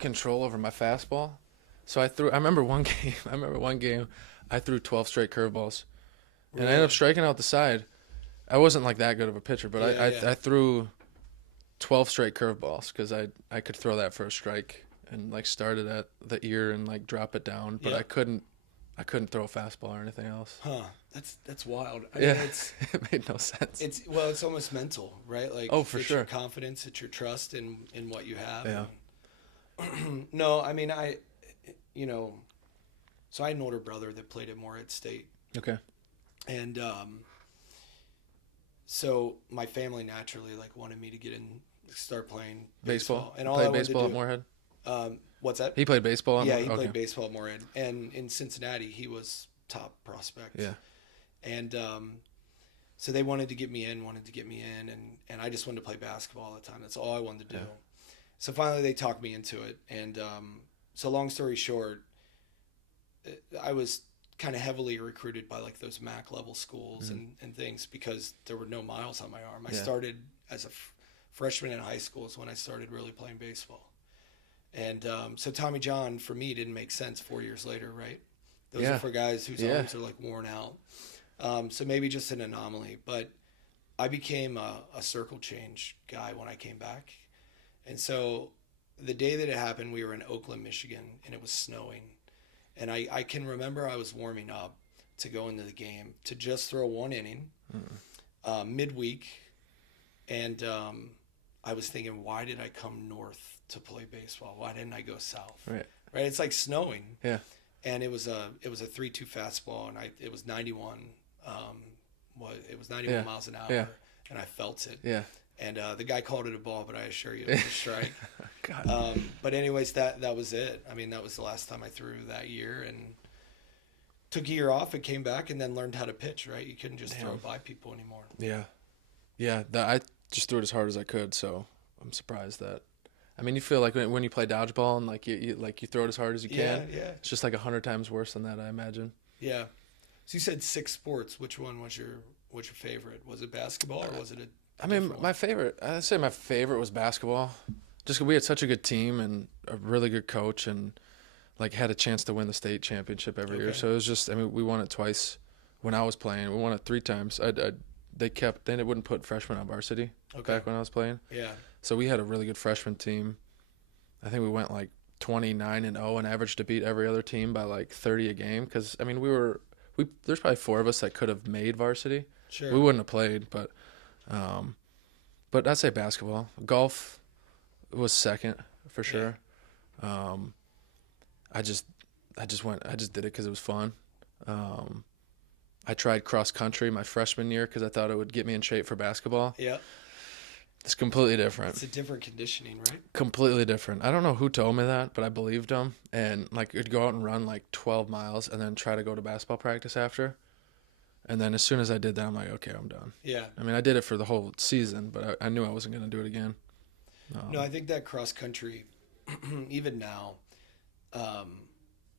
control over my fastball. So I remember one game. I threw 12 straight curveballs, and I ended up striking out the side. I wasn't like that good of a pitcher, but I threw 12 straight curveballs because I could throw that for a strike and like started at the ear and like drop it down, but I couldn't throw a fastball or anything else. Huh. That's wild. I mean, it made no sense. It's almost mental, right? Like, oh, for it's sure. your confidence, it's your trust in what you have. Yeah. And, no, I mean, so I had an older brother that played at Morehead State. Okay. And so my family naturally like wanted me to start playing baseball. And all played I wanted baseball to at do, Morehead. What's that? He played baseball. He played baseball at Morehead, and in Cincinnati he was top prospect. Yeah. And so they wanted to get me in, and I just wanted to play basketball all the time. That's all I wanted to do. Yeah. So finally they talked me into it, and so long story short, I was kind of heavily recruited by like those MAC level schools and things because there were no miles on my arm. I started as a freshman in high school is when I started really playing baseball. And so Tommy John for me didn't make sense 4 years later, right? Those are for guys whose arms are like worn out. So maybe just an anomaly, but I became a circle change guy when I came back. And so the day that it happened, we were in Oakland, Michigan, and it was snowing. And I can remember I was warming up to go into the game to just throw one inning midweek. And I was thinking, why did I come north to play baseball? Why didn't I go south? Right. It's like snowing. Yeah. And it was a 3-2 fastball, and it was 91. It was 91 miles an hour, and I felt it. Yeah. And the guy called it a ball, but I assure you it was a strike. God. But anyways, that was it. I mean, that was the last time I threw that year, and took a year off and came back and then learned how to pitch, right? You couldn't just throw by people anymore. Yeah. Yeah, I just threw it as hard as I could, so I'm surprised that. I mean, you feel like when you play dodgeball and like you throw it as hard as you can. Yeah. It's just like 100 times worse than that, I imagine. Yeah. So you said 6 sports. Which one was your favorite? Was it basketball or was it my favorite, I'd say my favorite was basketball. Just 'cause we had such a good team and a really good coach and like had a chance to win the state championship every year. So it was just, I mean, we won it twice when I was playing. We won it 3 times. They wouldn't put freshmen on varsity back when I was playing. Yeah. So we had a really good freshman team. I think we went like 29-0 and averaged to beat every other team by like 30 a game. Cause I mean, there's probably 4 of us that could have made varsity. Sure. We wouldn't have played, but I'd say basketball. Golf was second for sure. Yeah. I just did it because it was fun. I tried cross country my freshman year because I thought it would get me in shape for basketball. Yeah. It's completely different. It's a different conditioning, right? Completely different. I don't know who told me that, but I believed them. And like, you'd go out and run like 12 miles and then try to go to basketball practice after. And then as soon as I did that, I'm like, okay, I'm done. Yeah. I mean, I did it for the whole season, but I knew I wasn't going to do it again. No, I think that cross country, even now,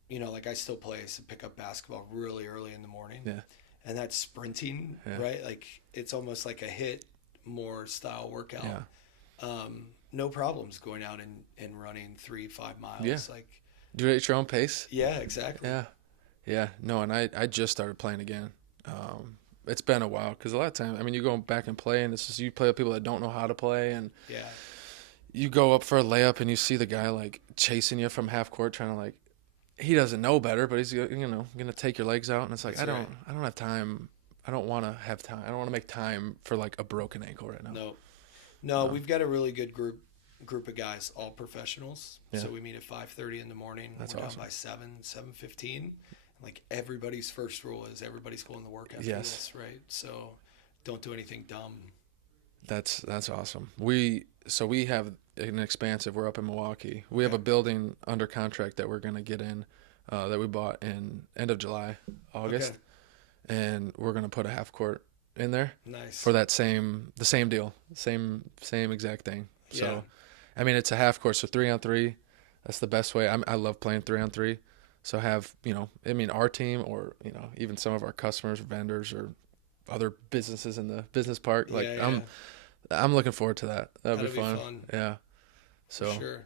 like I still play, to pick up basketball really early in the morning. Yeah. And that sprinting, right? Like it's almost like a hit more style workout. Yeah. No problems going out and running 3-5 miles. Yeah. Like, do it at your own pace. Yeah, exactly. Yeah. Yeah. No, and I just started playing again. It's been a while because a lot of times, I mean, you go back and play, and it's just you play with people that don't know how to play, and you go up for a layup, and you see the guy like chasing you from half court, trying to like, he doesn't know better, but he's gonna take your legs out, and it's like I don't have time. I don't want to have time. I don't want to make time for like a broken ankle right now. No, we've got a really good group of guys, all professionals. Yeah. So we meet at 5:30 in the morning. That's We're awesome. Done by 7:15. Like everybody's first rule is everybody's going to work after this, right? So don't do anything dumb. That's awesome. We have an expansive. We're up in Milwaukee. We have a building under contract that we're gonna get in, that we bought in end of July, August, and we're gonna put a half court in there. Nice. For the same deal, same exact thing. So, I mean, it's a half court, so 3-on-3. That's the best way. I love playing 3-on-3. So have, our team or, even some of our customers, vendors, or other businesses in the business park. I'm looking forward to that. That'll be fun. Yeah. So, for sure.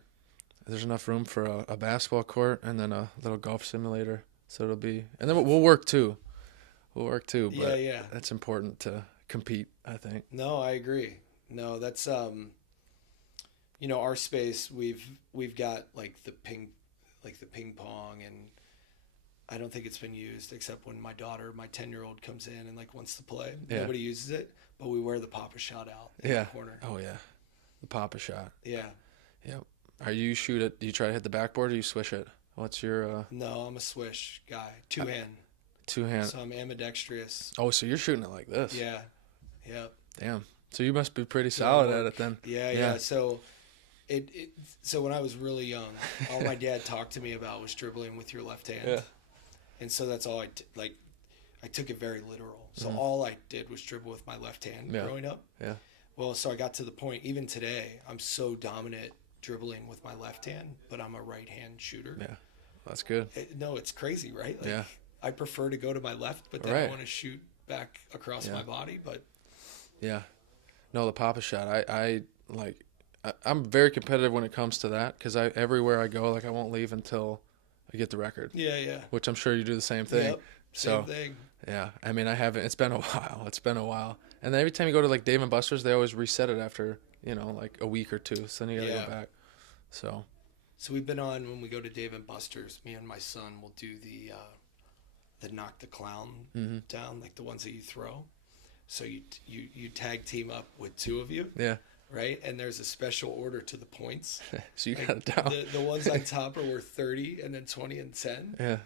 there's enough room for a basketball court and then a little golf simulator. So it'll be, and then we'll work too. We'll work too, but Yeah. that's important to compete, I think. No, I agree. No, that's our space. We've got like the ping pong, and I don't think it's been used except when my 10-year-old comes in and like wants to play. Yeah. Nobody uses it, but we wear the Papa shot out in the corner. Oh yeah, the Papa shot. Yeah. Yep. Are you shoot it? Do you try to hit the backboard or you swish it? What's your? No, I'm a swish guy. Two hand. So I'm ambidextrous. Oh, so you're shooting it like this? Yeah. Yep. Damn. So you must be pretty solid at it then. Yeah. So so when I was really young, all my dad talked to me about was dribbling with your left hand. Yeah. And so that's all I took it very literal. So all I did was dribble with my left hand growing up. Yeah. Well, so I got to the point, even today, I'm so dominant dribbling with my left hand, but I'm a right hand shooter. Yeah. That's good. No, it's crazy, right? Like, yeah. I prefer to go to my left, but then I want to shoot back across my body. But yeah. No, the Papa shot. I'm very competitive when it comes to that because everywhere I go, like I won't leave until I get the record. Yeah. Which I'm sure you do the same thing. Yep, same thing. Yeah. I mean, I haven't. It's been a while. And then every time you go to like Dave & Buster's, they always reset it after, like a week or two. So then you got to go back. So we've been on, when we go to Dave & Buster's, me and my son will do the knock the clown down, like the ones that you throw. So you tag team up with two of you. Yeah. Right? And there's a special order to the points. So you got it down. The ones on top are worth 30 and then 20 and 10. Yeah.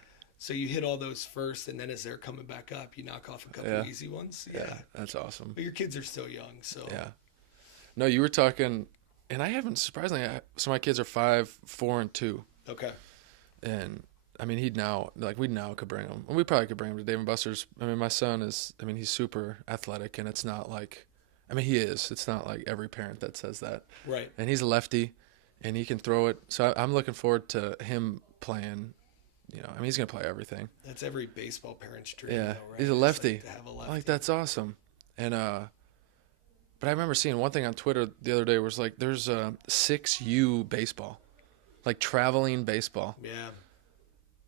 So you hit all those first, and then as they're coming back up, you knock off a couple easy ones. Yeah. That's awesome. But your kids are still young, so. Yeah. No, you were talking, and I haven't, surprisingly, so my kids are 5, 4, and 2. Okay. And I mean, we now could bring him. We probably could bring him to Dave & Buster's. I mean, my son he's super athletic, and it's not like, he is. It's not like every parent that says that. Right. And he's a lefty, and he can throw it. So I'm looking forward to him playing. He's going to play everything. That's every baseball parent's dream, yeah. though, right? He's a lefty. Like to have a lefty. Like, that's awesome. And, but I remember seeing one thing on Twitter the other day was like, there's a 6U baseball, like traveling baseball. Yeah.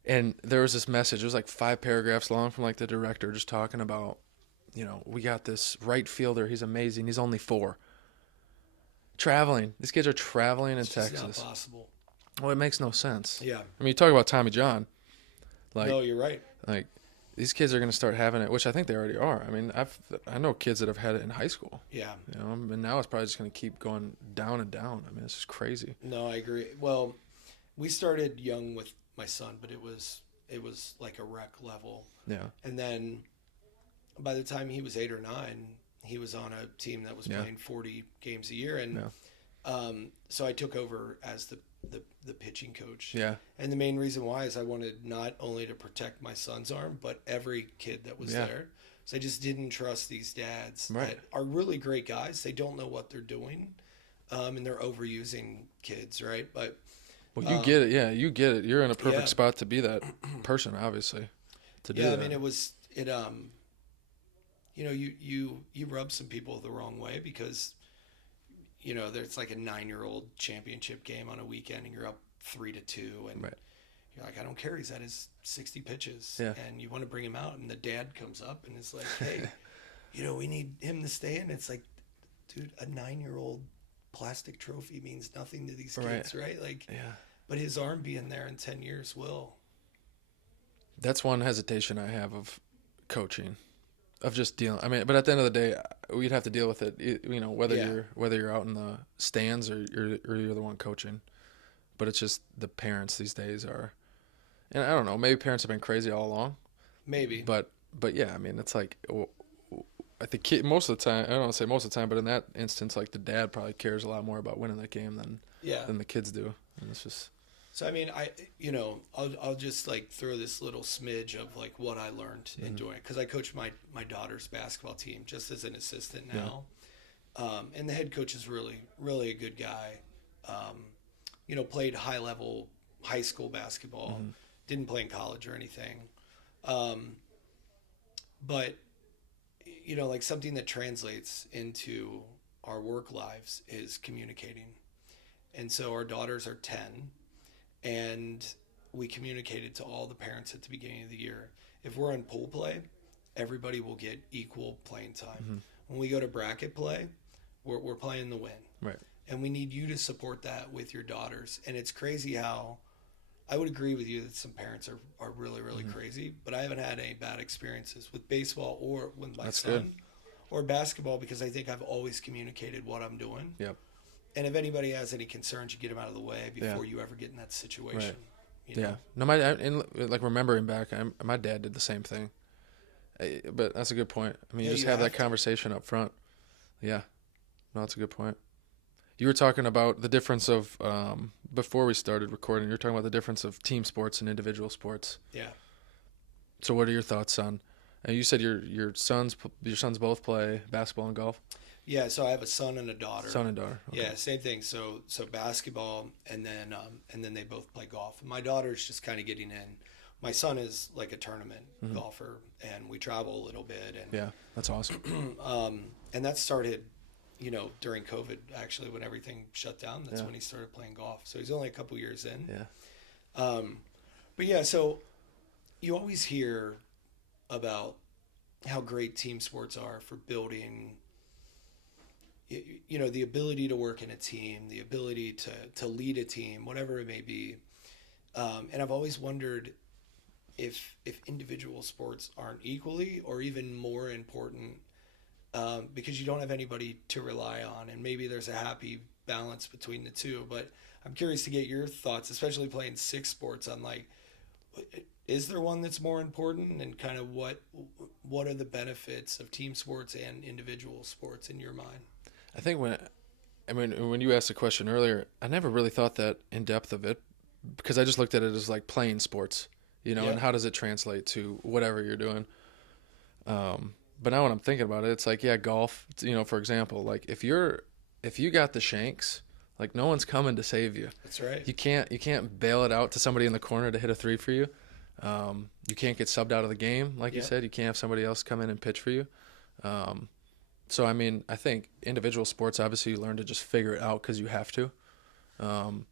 And there was this message. It was like 5 paragraphs long from like the director just talking about, we got this right fielder. He's amazing. He's only 4. Traveling. These kids are traveling in Texas. It's not possible. Well, it makes no sense. Yeah. I mean, you talk about Tommy John. No, you're right. Like, these kids are going to start having it, which I think they already are. I mean, I know kids that have had it in high school. Yeah. And now it's probably just going to keep going down and down. I mean, it's just crazy. No, I agree. Well, we started young with my son, but it was like a rec level. Yeah. And then by the time he was 8 or 9, he was on a team that was playing 40 games a year, and so I took over as the pitching coach. Yeah. And the main reason why is I wanted not only to protect my son's arm, but every kid that was there. So I just didn't trust these dads that are really great guys. They don't know what they're doing, and they're overusing kids, right? But well, you get it. Yeah, you get it. You're in a perfect spot to be that person, obviously. To do that. I mean, you rub some people the wrong way because, there's like a 9-year-old championship game on a weekend and you're up 3-2 and you're like, I don't care. He's at his 60 pitches and you want to bring him out, and the dad comes up and is like, hey, we need him to stay in. It's like, dude, a 9-year-old plastic trophy means nothing to these kids, right? Like, but his arm being there in 10 years will. That's one hesitation I have of coaching, of just dealing. I mean, but at the end of the day, we'd have to deal with it. Whether you're out in the stands or you're the one coaching. But it's just the parents these days are, and I don't know. Maybe parents have been crazy all along. Maybe. But yeah, I mean, it's like, I think most of the time. I don't want to say most of the time, but in that instance, like the dad probably cares a lot more about winning that game than the kids do, and it's just. So I mean, I'll just like throw this little smidge of like what I learned in doing it, because I coach my daughter's basketball team just as an assistant now, and the head coach is really a good guy. Played high level high school basketball, didn't play in college or anything, but like something that translates into our work lives is communicating. And so our daughters are 10. and we communicated to all the parents at the beginning of the year, if we're in pool play, everybody will get equal playing time. Mm-hmm. When we go to bracket play, we're playing the win. Right. And we need you to support that with your daughters. And it's crazy how I would agree with you that some parents are really, really Mm-hmm. crazy, but I haven't had any bad experiences with baseball or with my That's son good. or basketball, because I think I've always communicated what I'm doing. Yep. And if anybody has any concerns, you get them out of the way before you ever get in that situation. Right. You know? No, like remembering back, my dad did the same thing. But that's a good point. I mean, you just have that conversation up front. Yeah. No, that's a good point. You were talking about the difference of, before we started recording, you were talking about the difference of team sports and individual sports. Yeah. So what are your thoughts on, and you said your sons both play basketball and golf? Yeah, so I have a son and a daughter. Son and daughter. Okay. Yeah, same thing. So basketball, and then they both play golf. My daughter's just kind of getting in. My son is like a tournament golfer, and we travel a little bit. And yeah, that's awesome. And that started, during COVID, actually, when everything shut down. That's when he started playing golf. So he's only a couple years in. Yeah. But yeah, so you always hear about how great team sports are for building, the ability to work in a team, the ability to lead a team, whatever it may be. And I've always wondered if individual sports aren't equally or even more important, because you don't have anybody to rely on, and maybe there's a happy balance between the two. But I'm curious to get your thoughts, especially playing 6 sports, on like, is there one that's more important, and kind of what are the benefits of team sports and individual sports in your mind? I think when you asked the question earlier, I never really thought that in depth of it, because I just looked at it as like playing sports, and how does it translate to whatever you're doing. But now when I'm thinking about it, it's like, yeah, golf, for example, like if you got the shanks, like no one's coming to save you. That's right. You can't bail it out to somebody in the corner to hit a 3 for you. You can't get subbed out of the game, like you said. You can't have somebody else come in and pitch for you. So, I mean, I think individual sports, obviously, you learn to just figure it out because you have to. And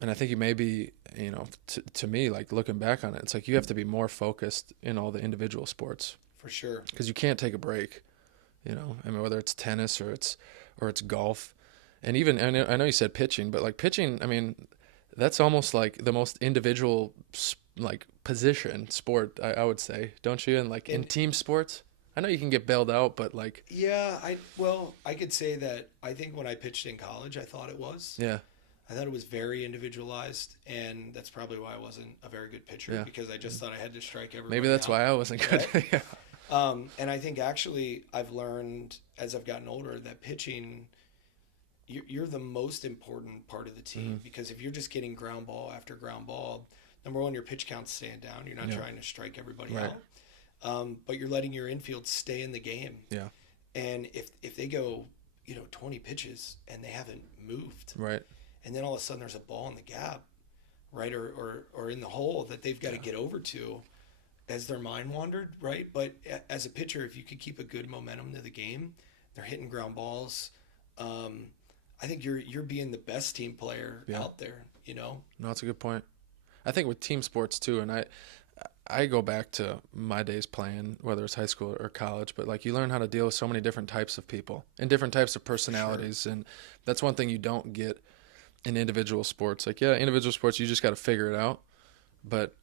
I think you may be, to me, like looking back on it, it's like you have to be more focused in all the individual sports. For sure. Because you can't take a break, I mean, whether it's tennis or it's golf. And even, I know you said pitching, but like pitching, I mean, that's almost like the most individual, like, position sport, I would say, don't you? And like in team sports, I know you can get bailed out, but like... Yeah, I could say that I think when I pitched in college, I thought it was. Yeah. I thought it was very individualized, and that's probably why I wasn't a very good pitcher, because I just thought I had to strike everybody Maybe that's out, why I wasn't good. Right? Yeah. And I think actually I've learned as I've gotten older that pitching, you're the most important part of the team, because if you're just getting ground ball after ground ball, number one, your pitch count's staying down. You're not trying to strike everybody out. But you're letting your infield stay in the game. Yeah. And if they go, 20 pitches and they haven't moved. Right. And then all of a sudden there's a ball in the gap, right? Or in the hole that they've got to get over to as their mind wandered, right? But as a pitcher, if you could keep a good momentum to the game, they're hitting ground balls. I think you're being the best team player out there, No, that's a good point. I think with team sports too, and I go back to my days playing, whether it's high school or college, but like you learn how to deal with so many different types of people and different types of personalities. Sure. And that's one thing you don't get in individual sports. Like, yeah, individual sports, you just got to figure it out. But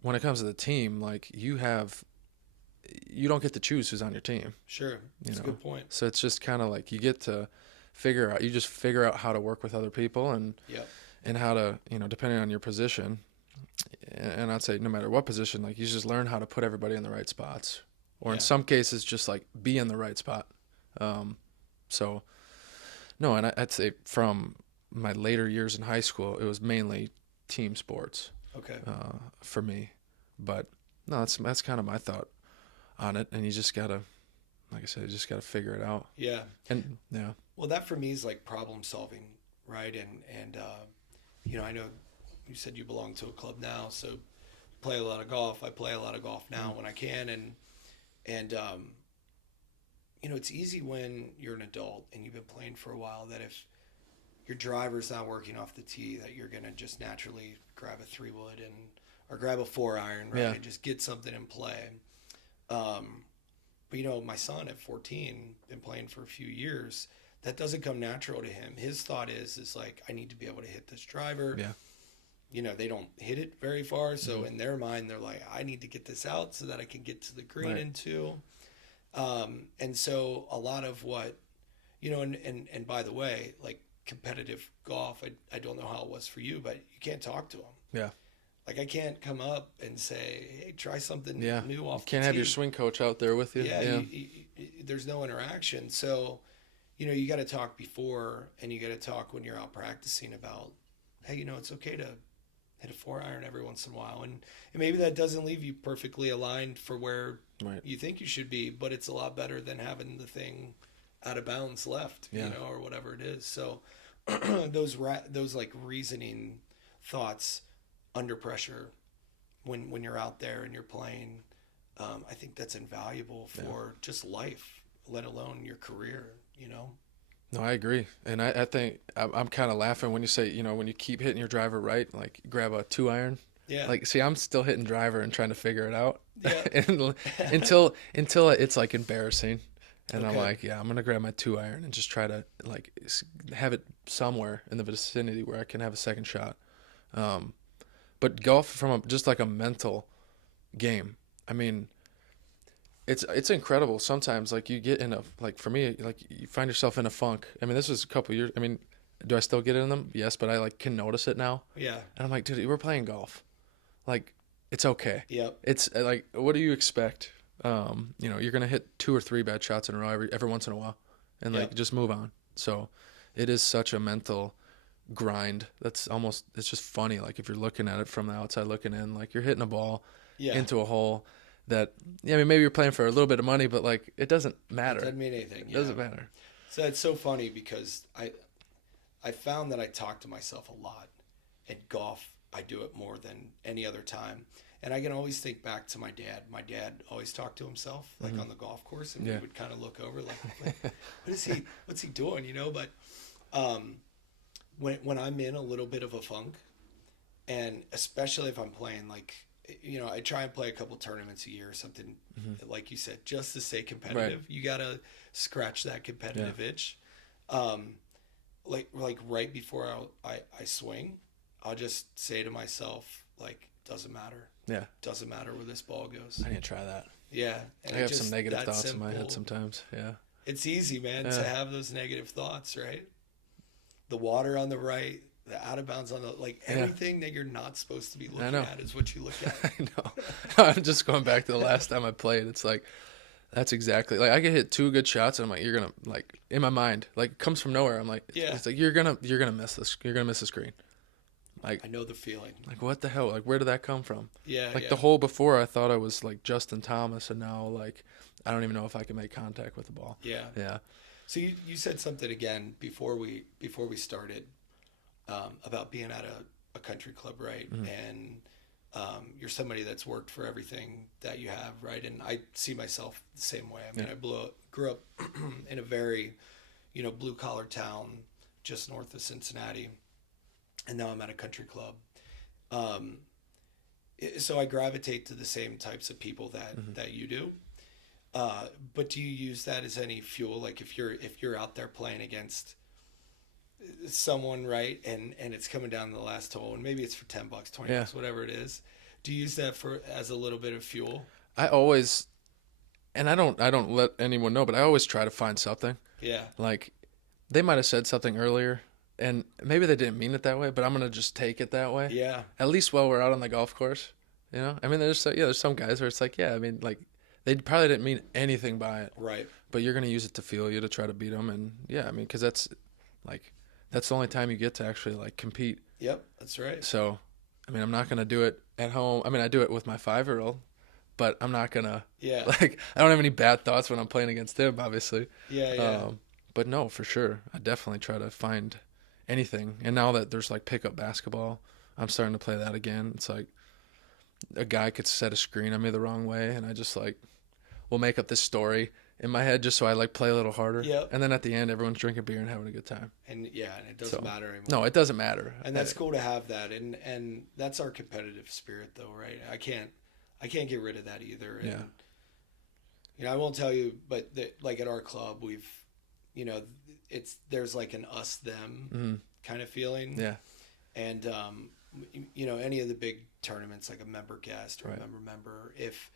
when it comes to the team, like you don't get to choose who's on your team. Sure. That's a good point. So it's just kind of like you get to figure out how to work with other people and how to, depending on your position. And I'd say no matter what position, like you just learn how to put everybody in the right spots, or in some cases just like be in the right spot. So no, and I'd say from my later years in high school, it was mainly team sports. Okay. For me, but no, that's kind of my thought on it. And you just gotta, like I said, you just gotta figure it out. Yeah. And yeah. Well, that for me is like problem solving, right? And I know you said you belong to a club now, so play a lot of golf. I play a lot of golf now when I can, and it's easy when you're an adult and you've been playing for a while that your driver's not working off the tee, that you're gonna just naturally grab a 3-wood or grab a 4-iron, right, and just get something in play. But my son at 14, been playing for a few years. That doesn't come natural to him. His thought is like, I need to be able to hit this driver. Yeah. They don't hit it very far, so in their mind, they're like, I need to get this out so that I can get to the green in 2. And so a lot of what, and by the way, like competitive golf, I don't know how it was for you, but you can't talk to them. Yeah. Like I can't come up and say, hey, try something new off the tee. Can't have your swing coach out there with you. Yeah. There's no interaction. So, you got to talk before, and you got to talk when you're out practicing about, hey, it's okay to hit a 4-iron every once in a while. And maybe that doesn't leave you perfectly aligned for where you think you should be, but it's a lot better than having the thing out of bounds left, or whatever it is. So those like reasoning thoughts under pressure when you're out there and you're playing, I think that's invaluable for just life, let alone your career, No, I agree. And I think I'm kind of laughing when you say, when you keep hitting your driver right, like grab a 2-iron. Yeah. Like, see, I'm still hitting driver and trying to figure it out. Yeah. and until it's like embarrassing. And I'm like, I'm going to grab my 2-iron and just try to like have it somewhere in the vicinity where I can have a second shot. But golf from just like a mental game. I mean, it's incredible. Sometimes like you get in a, like for me, like you find yourself in a funk. I mean, this was a couple years. I mean, do I still get in them? Yes, but I like can notice it now. Yeah. And I'm like, dude, we're playing golf. Like, it's okay. Yep. It's like, what do you expect? You're gonna hit 2 or 3 bad shots in a row every once in a while, and like just move on. So, it is such a mental grind. It's just funny. Like if you're looking at it from the outside looking in, like you're hitting a ball into a hole that, I mean, maybe you're playing for a little bit of money, but like it doesn't matter. It doesn't mean anything. It doesn't matter. So it's so funny because I found that I talk to myself a lot. At golf, I do it more than any other time. And I can always think back to my dad. My dad always talked to himself, like on the golf course, and we would kind of look over, like what's he doing, But when I'm in a little bit of a funk, and especially if I'm playing, like, I try and play a couple tournaments a year or something, like you said, just to stay competitive. You gotta scratch that competitive itch. Like right before I swing, I'll just say to myself, like, doesn't matter. Yeah. Doesn't matter where this ball goes. I need to try that. Yeah. And I have some negative thoughts in my head sometimes. Yeah. It's easy, man, to have those negative thoughts, right? The water on the right, the out of bounds on the, like, everything that you're not supposed to be looking at is what you look at. I know. I'm just going back to the last time I played. It's like, that's exactly, like, I could hit 2 good shots and I'm like, you're going to, like, in my mind, like, it comes from nowhere. I'm like, it's like, you're going to miss this. You're going to miss the screen. Like, I know the feeling. Like, what the hell? Like, where did that come from? Yeah. Like, the hole before, I thought I was like Justin Thomas, and now, like, I don't even know if I can make contact with the ball. Yeah. Yeah. So you said something again before we started about being at a country club, right? And you're somebody that's worked for everything that you have, right? And I see myself the same way. I mean, I grew up in a very, blue collar town just north of Cincinnati. And now I'm at a country club. So I gravitate to the same types of people that you do. But do you use that as any fuel? Like if you're out there playing against someone, right, and it's coming down to the last hole, and maybe it's for $10, $20, whatever it is. Do you use that as a little bit of fuel? I always, and I don't let anyone know, but I always try to find something. Yeah. Like, they might have said something earlier, and maybe they didn't mean it that way, but I'm gonna just take it that way. Yeah. At least while we're out on the golf course, I mean, there's some guys where it's like, I mean, like, they probably didn't mean anything by it. Right. But you're gonna use it to feel you, to try to beat them, and I mean, because that's the only time you get to actually like compete. Yep, that's right. So, I mean, I'm not gonna do it at home. I mean, I do it with my 5-year-old, but I'm not gonna. Yeah. Like, I don't have any bad thoughts when I'm playing against him, obviously. Yeah. But no, for sure, I definitely try to find anything. And now that there's like pickup basketball, I'm starting to play that again. It's like a guy could set a screen on me the wrong way, and I just like will make up this story in my head just so I like play a little harder. Yep. And then at the end, everyone's drinking beer and having a good time. And and it doesn't matter anymore. No, it doesn't matter. And that's cool to have that. And that's our competitive spirit, though, right? I can't get rid of that either. And, I won't tell you, but like at our club, we've, there's like an us them kind of feeling. Yeah. And any of the big tournaments, like a member guest or a member, if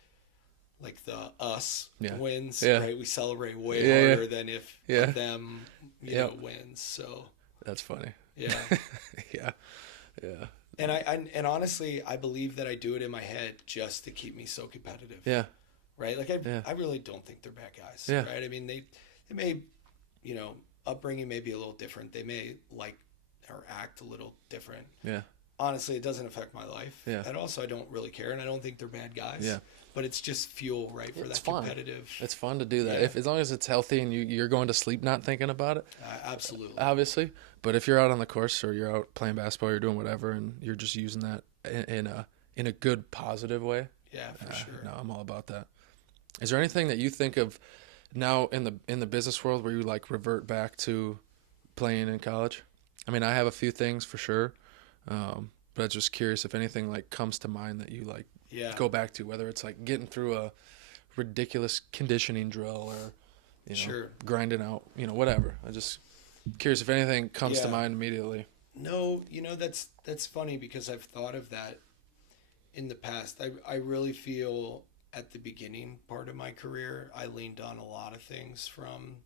like the us wins, right? We celebrate way harder than if them, wins. So that's funny. Yeah. Yeah. And honestly, I believe that I do it in my head just to keep me so competitive. Yeah. Right. Like I really don't think they're bad guys. Yeah. Right. I mean, they may, upbringing may be a little different. They may like or act a little different. Yeah. Honestly, it doesn't affect my life at all, so I don't really care, and I don't think they're bad guys. Yeah. But it's just fuel, right, for it's that fun. competitive. It's fun to do that. As long as it's healthy and you're going to sleep not thinking about it. Absolutely. Obviously. But if you're out on the course or you're out playing basketball, you're doing whatever, and you're just using that in a good, positive way. Yeah, for sure. No, I'm all about that. Is there anything that you think of now in the business world where you like revert back to playing in college? I mean, I have a few things for sure. But I'm just curious if anything like comes to mind that you like go back to, whether it's like getting through a ridiculous conditioning drill or grinding out, whatever. I'm just curious if anything comes to mind immediately. No, that's funny because I've thought of that in the past. I really feel at the beginning part of my career, I leaned on a lot of things from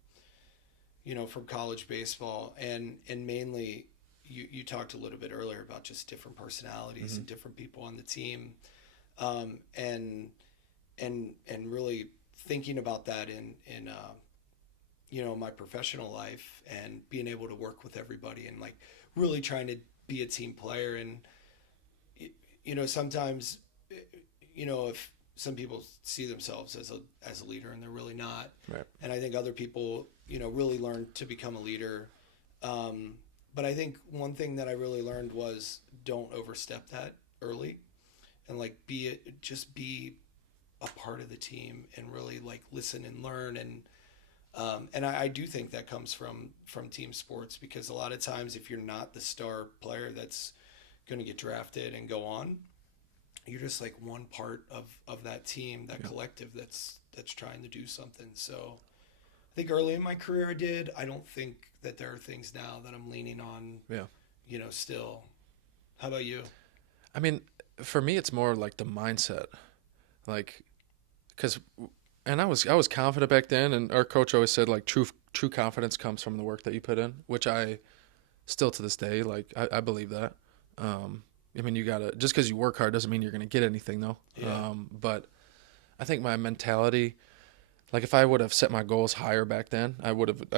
college baseball and mainly you talked a little bit earlier about just different personalities and different people on the team, and really thinking about that in my professional life and being able to work with everybody and like really trying to be a team player. And sometimes if some people see themselves as a leader and they're really not, right. And I think other people really learn to become a leader. But I think one thing that I really learned was don't overstep that early, and like just be a part of the team and really like listen and learn. And I do think that comes from team sports, because a lot of times if you're not the star player that's going to get drafted and go on, you're just like one part of that team, that collective that's trying to do something. So I think early in my career I did. I don't think that there are things now that I'm leaning on, still. How about you? I mean, for me, it's more like the mindset, like, and I was confident back then, and our coach always said like true confidence comes from the work that you put in, which I still to this day, like, I believe that. I mean, you gotta, just because you work hard doesn't mean you're gonna get anything though. Yeah. But I think my mentality, like if I would have set my goals higher back then, I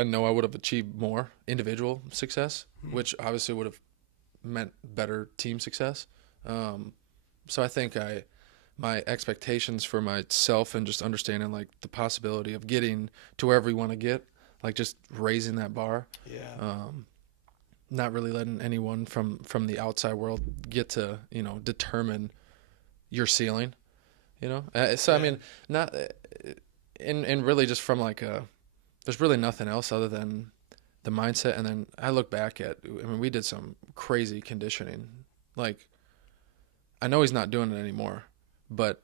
know I would have achieved more individual success, which obviously would have meant better team success. So I think my expectations for myself and just understanding like the possibility of getting to wherever we want to get, like just raising that bar. Yeah. Not really letting anyone from the outside world get to, determine your ceiling, So, I mean, not, and really just from like there's really nothing else other than the mindset. And then I look back we did some crazy conditioning. Like, I know he's not doing it anymore, but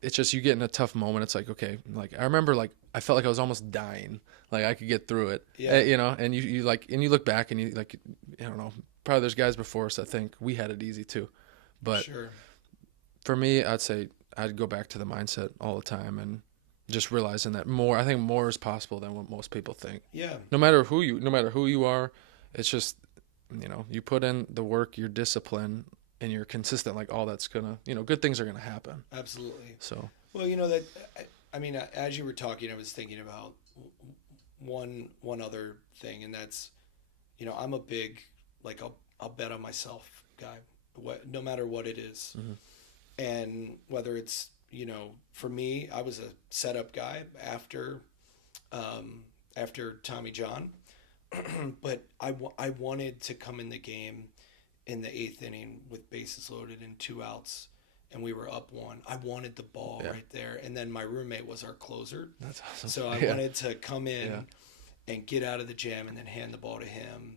it's just you get in a tough moment. It's like, okay, like I remember like I felt like I was almost dying. Like I could get through it, and you like, and you look back and you like, I don't know, probably there's guys before us that think we had it easy too. But for me, I'd say I'd go back to the mindset all the time and just realizing that I think more is possible than what most people think. Yeah. No matter who you are, it's just, you put in the work, you're disciplined, and you're consistent, like all that's gonna, good things are gonna happen. Absolutely. So. Well, I mean, as you were talking, I was thinking about one other thing, and that's, I'm a big, like, I'll bet on myself guy, no matter what it is. Mm-hmm. And whether it's, for me, I was a setup guy after Tommy John, but I wanted to come in the game in the 8th inning with bases loaded and 2 outs and we were up one. I wanted the ball right there. And then my roommate was our closer. That's awesome. So I wanted to come in and get out of the jam and then hand the ball to him,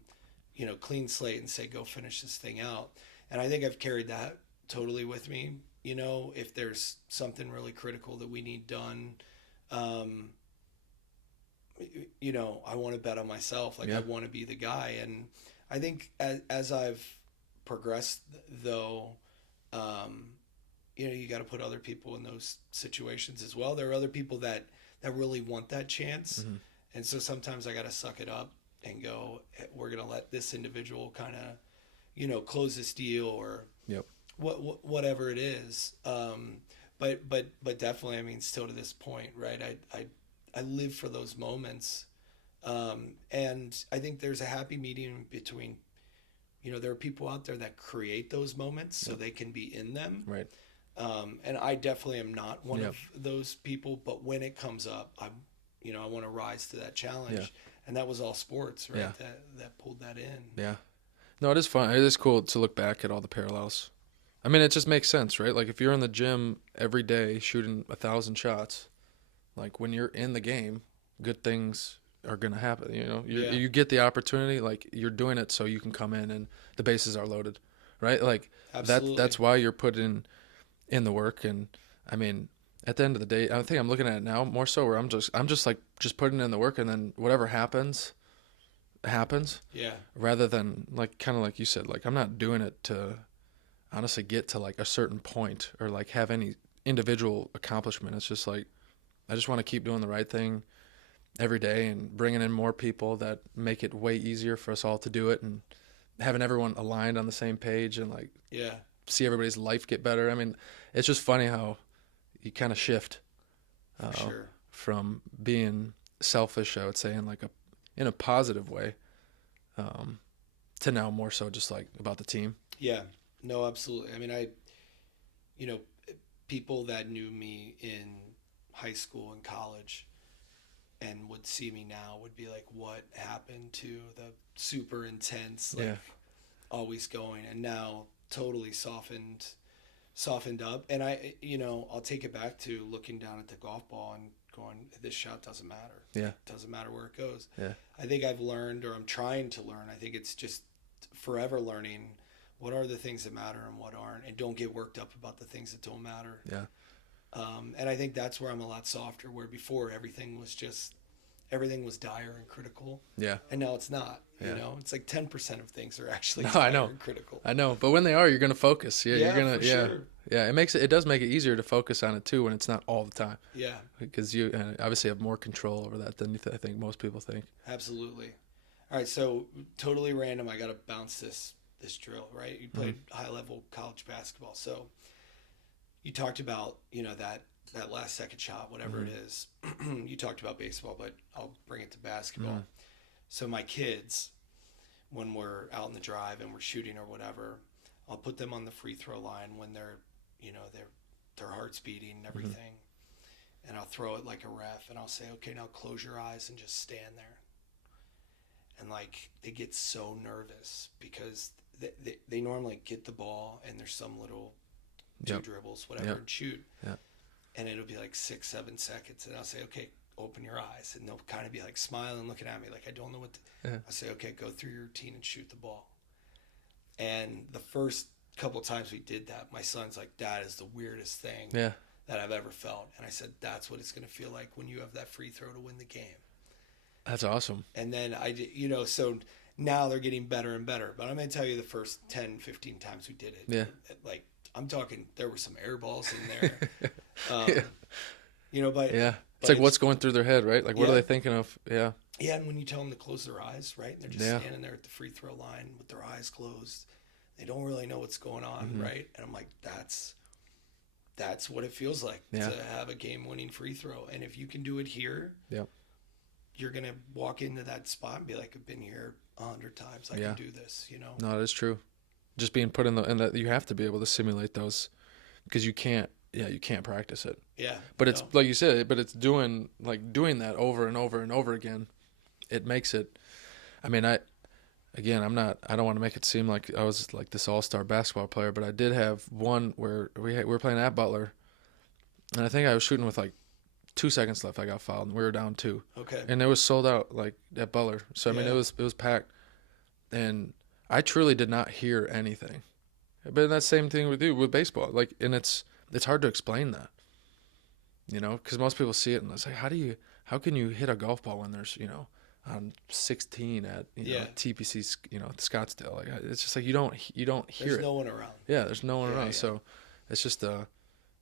you know, clean slate and say, go finish this thing out. And I think I've carried that totally with me. You know, if there's something really critical that we need done, you know, I want to bet on myself. Like I want to be the guy. And I think as I've progressed though, you know, you got to put other people in those situations as well. There are other people that really want that chance. Mm-hmm. And so sometimes I got to suck it up and go, we're going to let this individual kind of, you know, close this deal or whatever it is. But definitely, I mean, still to this point, right? I live for those moments. And I think there's a happy medium between, you know, there are people out there that create those moments so they can be in them. Right. And I definitely am not one of those people, but when it comes up, I want to rise to that challenge. Yeah. And that was all sports, right? Yeah. That pulled that in. Yeah. No, it is fun. It is cool to look back at all the parallels. I mean, it just makes sense, right? Like if you're in the gym every day shooting 1,000 shots, like when you're in the game, good things are going to happen. You know, you get the opportunity, like you're doing it so you can come in and the bases are loaded, right? Like that's why you're put in the work. And I mean, at the end of the day, I think I'm looking at it now more so where I'm just putting in the work, and then whatever happens. Yeah. Rather than like, kind of like you said, like I'm not doing it to honestly get to like a certain point or like have any individual accomplishment. It's just like, I just want to keep doing the right thing every day and bringing in more people that make it way easier for us all to do it, and having everyone aligned on the same page and like, see everybody's life get better. I mean, it's just funny how you kind of shift from being selfish, I would say, in a positive way, to now more so just like about the team. Yeah, no, absolutely. I mean, people that knew me in high school and college and would see me now would be like, what happened to the super intense, like always going, and now totally softened up. And I'll take it back to looking down at the golf ball and going, this shot doesn't matter. Yeah. It doesn't matter where it goes. Yeah. I think I've learned, or I'm trying to learn, I think it's just forever learning what are the things that matter and what aren't, and don't get worked up about the things that don't matter. Yeah. And I think that's where I'm a lot softer, where before everything was dire and critical. Yeah. And now it's not. You know, it's like 10% of things are actually and critical. I know. But when they are, you're going to focus. Yeah. You're going to, sure. Yeah. It does make it easier to focus on it too when it's not all the time. Yeah. Because you obviously have more control over that than I think most people think. Absolutely. All right. So totally random. I got to bounce this drill, right? You played high level college basketball. So you talked about, that last second shot, whatever it is. You talked about baseball, but I'll bring it to basketball. So my kids, when we're out in the drive and we're shooting or whatever, I'll put them on the free throw line when they're, their heart's beating and everything. And I'll throw it like a ref, and I'll say, okay, now close your eyes and just stand there. And like, they get so nervous because they normally get the ball and there's some little two dribbles, whatever, and shoot. Yeah. And it'll be like 6-7 seconds. And I'll say, okay, open your eyes. And they'll kind of be like smiling, looking at me like, I don't know what I say, okay, go through your routine and shoot the ball. And the first couple times we did that, my son's like, that is the weirdest thing that I've ever felt. And I said, that's what it's going to feel like when you have that free throw to win the game. That's awesome. And then so now they're getting better and better. But I'm going to tell you the first 10, 15 times we did it. Like, I'm talking, there were some air balls in there. But it's like what's going through their head, right? Like, what are they thinking of? Yeah. Yeah. And when you tell them to close their eyes, right? And they're just standing there at the free throw line with their eyes closed. They don't really know what's going on. Right. And I'm like, that's what it feels like to have a game winning free throw. And if you can do it here, you're going to walk into that spot and be like, I've been here 100 times. I can do this, No, that is true. Just being put in that you have to be able to simulate those, because you can't practice it. Yeah. But it's like you said, but it's doing that over and over and over again. It makes it, I mean, again, I don't want to make it seem like I was like this all-star basketball player, but I did have one where we were playing at Butler, and I think I was shooting with like 2 seconds left. I got fouled, and we were down 2. Okay. And it was sold out like at Butler. So I mean, it was packed, and I truly did not hear anything. But that same thing with you with baseball, like, and it's hard to explain that, because most people see it and it's like, how can you hit a golf ball when there's on 16 at TPC Scottsdale, like it's just like you don't hear There's it. no one around. Yeah, there's no one around. So it's just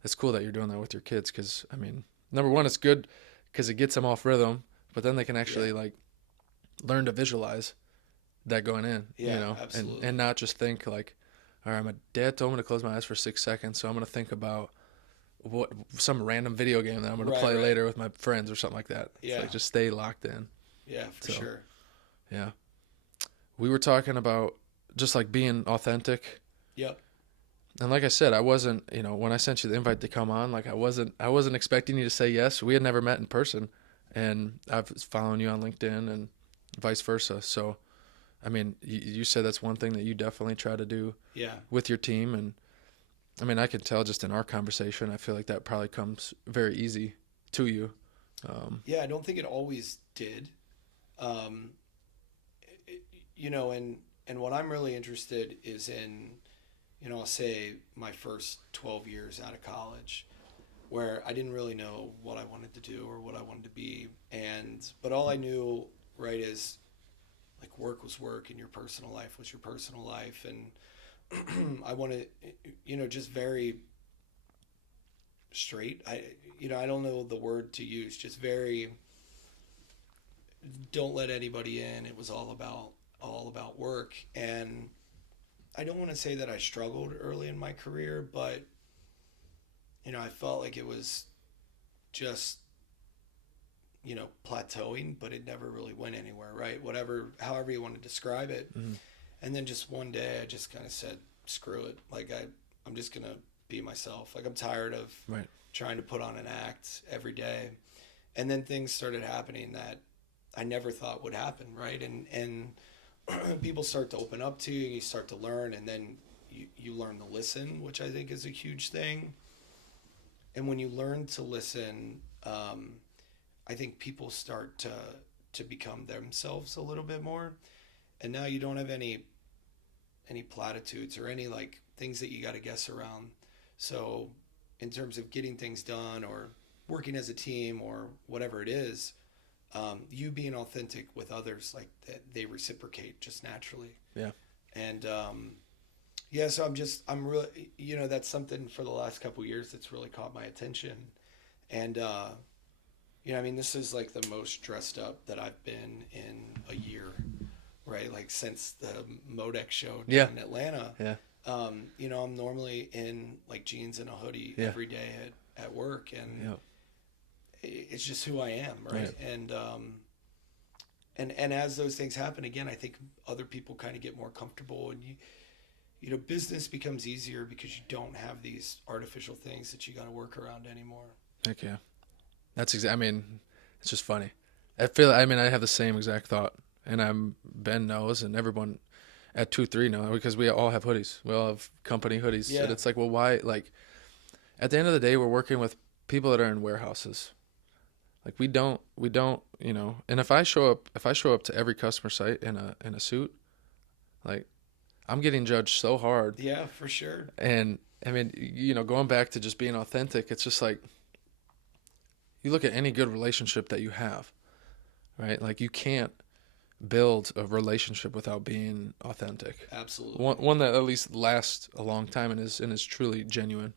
it's cool that you're doing that with your kids, because I mean, number one, it's good because it gets them off rhythm, but then they can actually like learn to visualize that going in, absolutely. and not just think like, all right, my dad told me to close my eyes for 6 seconds, so I'm going to think about some random video game that I'm going to play later with my friends or something like that. It's like, just stay locked in. Yeah, for sure. Yeah. We were talking about just like being authentic. Yep. And like I said, I wasn't, when I sent you the invite to come on, like I wasn't expecting you to say yes. We had never met in person, and I've followed you on LinkedIn and vice versa. So, I mean, you said that's one thing that you definitely try to do with your team. And I mean, I can tell just in our conversation, I feel like that probably comes very easy to you. I don't think it always did. And what I'm really interested is in, I'll say my first 12 years out of college, where I didn't really know what I wanted to do or what I wanted to be. But all I knew, right, is like work was work and your personal life was your personal life. And I wanted, just very straight. I don't know the word to use, just very, don't let anybody in. It was all about work. And I don't want to say that I struggled early in my career, but I felt like it was just plateauing, but it never really went anywhere, right? However you want to describe it. Mm-hmm. And then just one day I just kind of said, screw it. Like I'm just going to be myself. Like I'm tired of trying to put on an act every day. And then things started happening that I never thought would happen, right? And people start to open up to you, you start to learn, and then you learn to listen, which I think is a huge thing. And when you learn to listen, I think people start to become themselves a little bit more. And now you don't have any platitudes or any like things that you got to guess around. So in terms of getting things done or working as a team or whatever it is, you being authentic with others, like that, they reciprocate just naturally. Yeah. And so I'm really, that's something for the last couple of years that's really caught my attention. And this is like the most dressed up that I've been in a year, right? Like since the Modex show down in Atlanta. Yeah. I'm normally in like jeans and a hoodie every day at work, and it's just who I am, right? And as those things happen, again, I think other people kind of get more comfortable, and business becomes easier because you don't have these artificial things that you got to work around anymore. Heck yeah. That's I mean, it's just funny. I have the same exact thought, and Ben knows, and everyone at 2-3 know, because we all have hoodies. We all have company hoodies. Yeah. And it's like, well, why? Like, at the end of the day, we're working with people that are in warehouses. Like we don't, and if I show up to every customer site in a suit, like I'm getting judged so hard. Yeah, for sure. And I mean, going back to just being authentic, it's just like, you look at any good relationship that you have, right? Like you can't build a relationship without being authentic. Absolutely. One that at least lasts a long time and is truly genuine.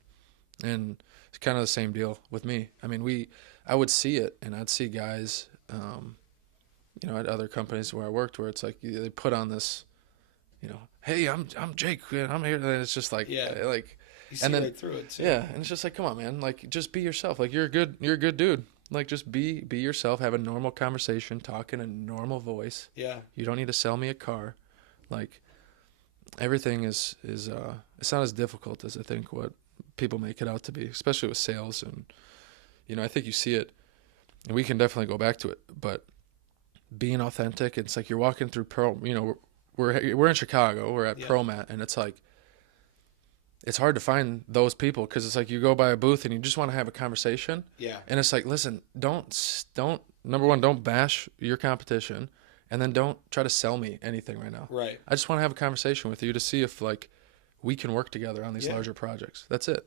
And it's kind of the same deal with me. I mean, I would see it, and I'd see guys, at other companies where I worked, where it's like they put on this, hey, I'm Jake, and I'm here, and it's just like, like, you see right through it too. Yeah, and it's just like, come on, man, like just be yourself. Like you're a good dude. Like just be yourself. Have a normal conversation, talk in a normal voice. Yeah. You don't need to sell me a car. Like everything is it's not as difficult as I think what people make it out to be, especially with sales. And I think you see it, and we can definitely go back to it, but being authentic, it's like you're walking through we're we're in Chicago. We're at Yeah. ProMat, and it's like it's hard to find those people because it's like you go by a booth and you just want to have a conversation. Yeah. And it's like, listen, don't number one, don't bash your competition, and then don't try to sell me anything right now. Right. I just want to have a conversation with you to see if like we can work together on these Yeah. larger projects. That's it.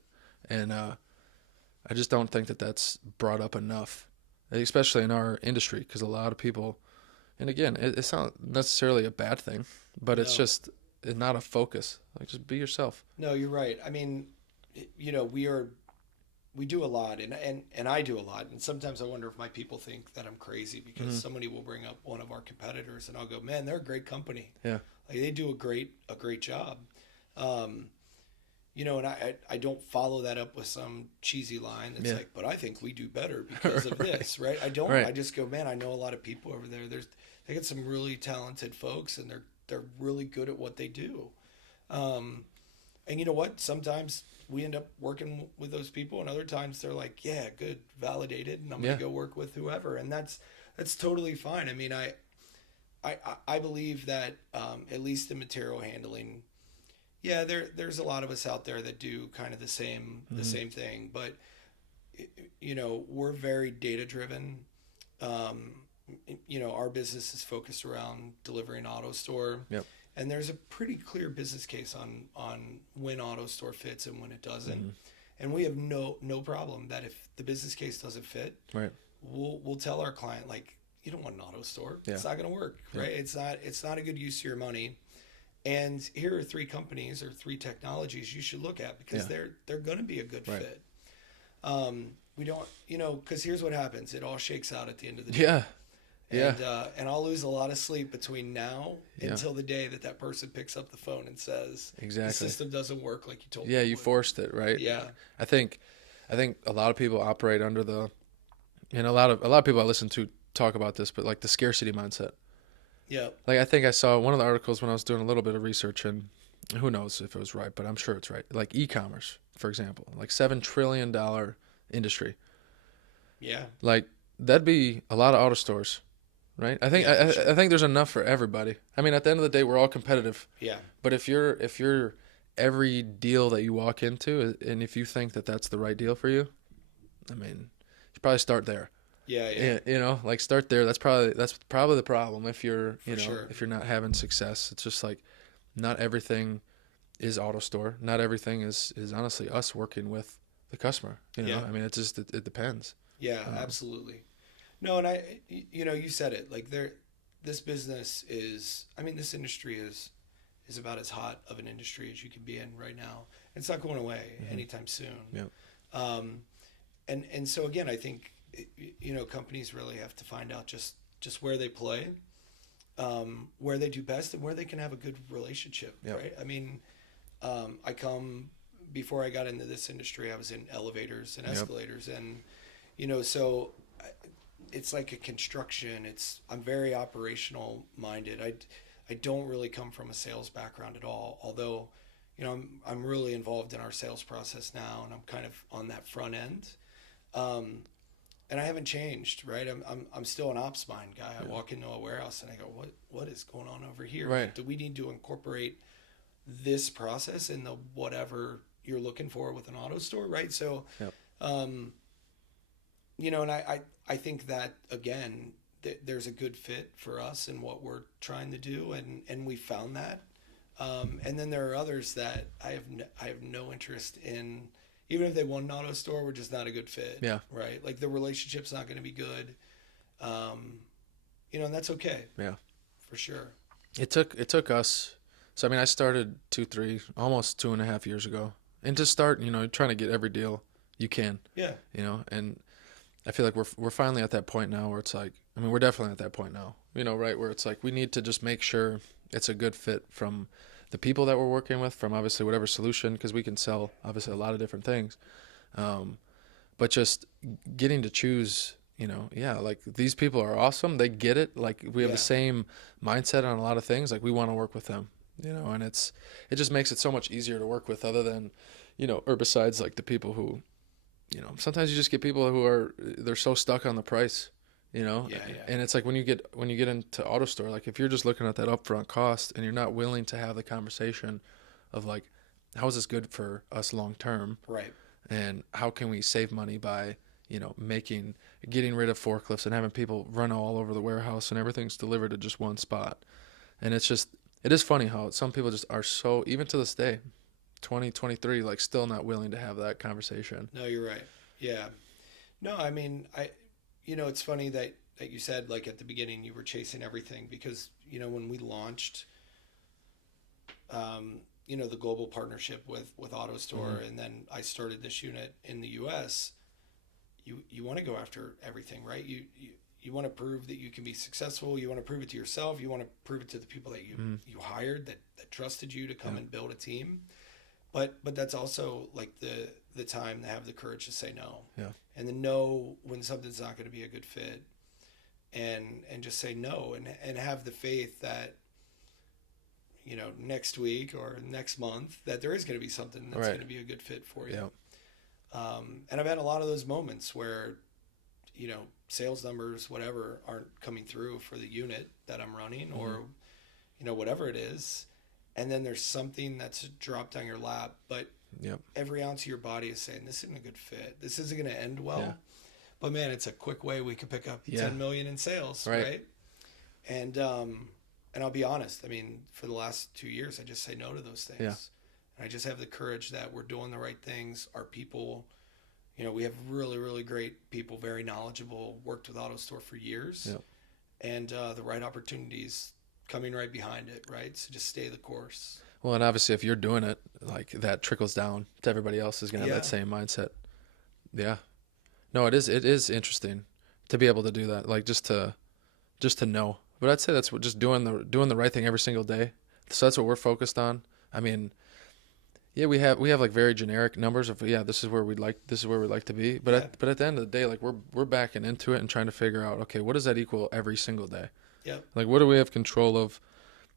And I just don't think that that's brought up enough, especially in our industry, because a lot of people, and again, it's not necessarily a bad thing, but it's No. just not a focus. Like, just be yourself. No, you're right. I mean, you know, we do a lot, and I do a lot, and sometimes I wonder if my people think that I'm crazy because somebody will bring up one of our competitors, and I'll go, man, they're a great company. Yeah. Like they do a great job. You know, and I don't follow that up with some cheesy line that's like, but I think we do better because of this, right? I don't. Right. I just go, man, I know a lot of people over there. They get some really talented folks, and they're really good at what they do. And you know what? Sometimes we end up working with those people, and other times they're like, yeah, good, validated, and I'm gonna go work with whoever, and that's totally fine. I mean, I believe that at least in material handling, yeah, there's a lot of us out there that do kind of the same thing, but you know, we're very data driven. You know, our business is focused around delivering AutoStore. Yep. And there's a pretty clear business case on when AutoStore fits and when it doesn't. And we have no problem that if the business case doesn't fit, Right. we'll tell our client, like, you don't want an AutoStore. Yeah. It's not going to work, right? It's not a good use of your money. And here are 3 companies or 3 technologies you should look at because they're going to be a good fit. We don't, you know, because here's what happens. It all shakes out at the end of the day. Yeah. And I'll lose a lot of sleep between now until the day that person picks up the phone and says, Exactly. the system doesn't work like you told me. Yeah, you forced it, right? Yeah. I think a lot of people operate under the, and a lot of people I listen to talk about this, but like the scarcity mindset. Yeah. Like, I think I saw one of the articles when I was doing a little bit of research, and who knows if it was right, but I'm sure it's right. Like e-commerce, for example, like $7 trillion industry. Yeah. Like, that'd be a lot of auto stores, right? I think I think there's enough for everybody. I mean, at the end of the day, we're all competitive. Yeah. But if you're every deal that you walk into, and if you think that that's the right deal for you, I mean, you probably start there. Yeah. You know, like start there. That's probably the problem if you're sure. if you're not having success. It's just like not everything is AutoStore. Not everything is honestly us working with the customer. You know, I mean, it depends. Yeah, absolutely. No, and you know, you said it. Like this business is. I mean, this industry is about as hot of an industry as you can be in right now. It's not going away anytime soon. Yeah. And so again, I think, you know, companies really have to find out just where they play, where they do best, and where they can have a good relationship, right? I mean, before I got into this industry, I was in elevators and escalators, and, you know, so it's like a construction. I'm very operational minded. I don't really come from a sales background at all, although, you know, I'm really involved in our sales process now, and I'm kind of on that front end. And I haven't changed, right? I'm still an ops mind guy. I walk into a warehouse and I go, what is going on over here? Right. Do we need to incorporate this process in the whatever you're looking for with an auto store, right? So, you know, and I think that again, there's a good fit for us and what we're trying to do, and we found that. And then there are others that I have no interest in. Even if they want an auto store, we're just not a good fit. Yeah. Right. Like the relationship's not going to be good. You know, and that's okay. Yeah. For sure. It took us. So I mean, I started 2-3 almost 2.5 years ago, and to start, you know, trying to get every deal you can. Yeah. You know, and I feel like we're finally at that point now where it's like, I mean, we're definitely at that point now. You know, right, where it's like we need to just make sure it's a good fit from the people that we're working with, from obviously whatever solution, because we can sell obviously a lot of different things, but just getting to choose, you know, like these people are awesome, they get it, like we have the same mindset on a lot of things, like we want to work with them, you know, and it just makes it so much easier to work with, other than, you know, or besides like the people who, you know, sometimes you just get people who they're so stuck on the price, you know. Yeah, yeah. And it's like when you get into AutoStore, like if you're just looking at that upfront cost and you're not willing to have the conversation of like, how is this good for us long term, Right. and how can we save money by, you know, getting rid of forklifts and having people run all over the warehouse and everything's delivered to just one spot. And it is funny how some people just are so, even to this day, 2023, like still not willing to have that conversation. No, you're right. Yeah. No, I mean, it's funny that you said like at the beginning you were chasing everything because, when we launched, the global partnership with AutoStore, Mm-hmm. and then I started this unit in the US, you want to go after everything, right? You want to prove that you can be successful. You want to prove it to yourself. You want to prove it to the people that you hired that trusted you to come and build a team. But that's also like the time to have the courage to say no. Yeah. And to know when something's not going to be a good fit, and just say no, and have the faith that next week or next month that there is going to be something that's going to be a good fit for you. Yeah. And I've had a lot of those moments where sales numbers, whatever, aren't coming through for the unit that I'm running, or whatever it is, and then there's something that's dropped on your lap, but every ounce of your body is saying this isn't a good fit, this isn't going to end well, but man, it's a quick way we could pick up 10 million in sales, right? And I'll be honest, I mean, for the last 2 years I just say no to those things. And I just have the courage that we're doing the right things. Our people, we have really, really great people, very knowledgeable, worked with AutoStore for years, and the right opportunities coming right behind it, right? So just stay the course. Well, and obviously if you're doing it, like that trickles down to everybody else is going to have that same mindset. Yeah. No, it is interesting to be able to do that, like just to know. But I'd say that's just doing the right thing every single day. So that's what we're focused on. I mean, yeah, we have like very generic numbers of this is where we'd like to be. But at the end of the day, like we're backing into it and trying to figure out, okay, what does that equal every single day? Yeah. Like what do we have control of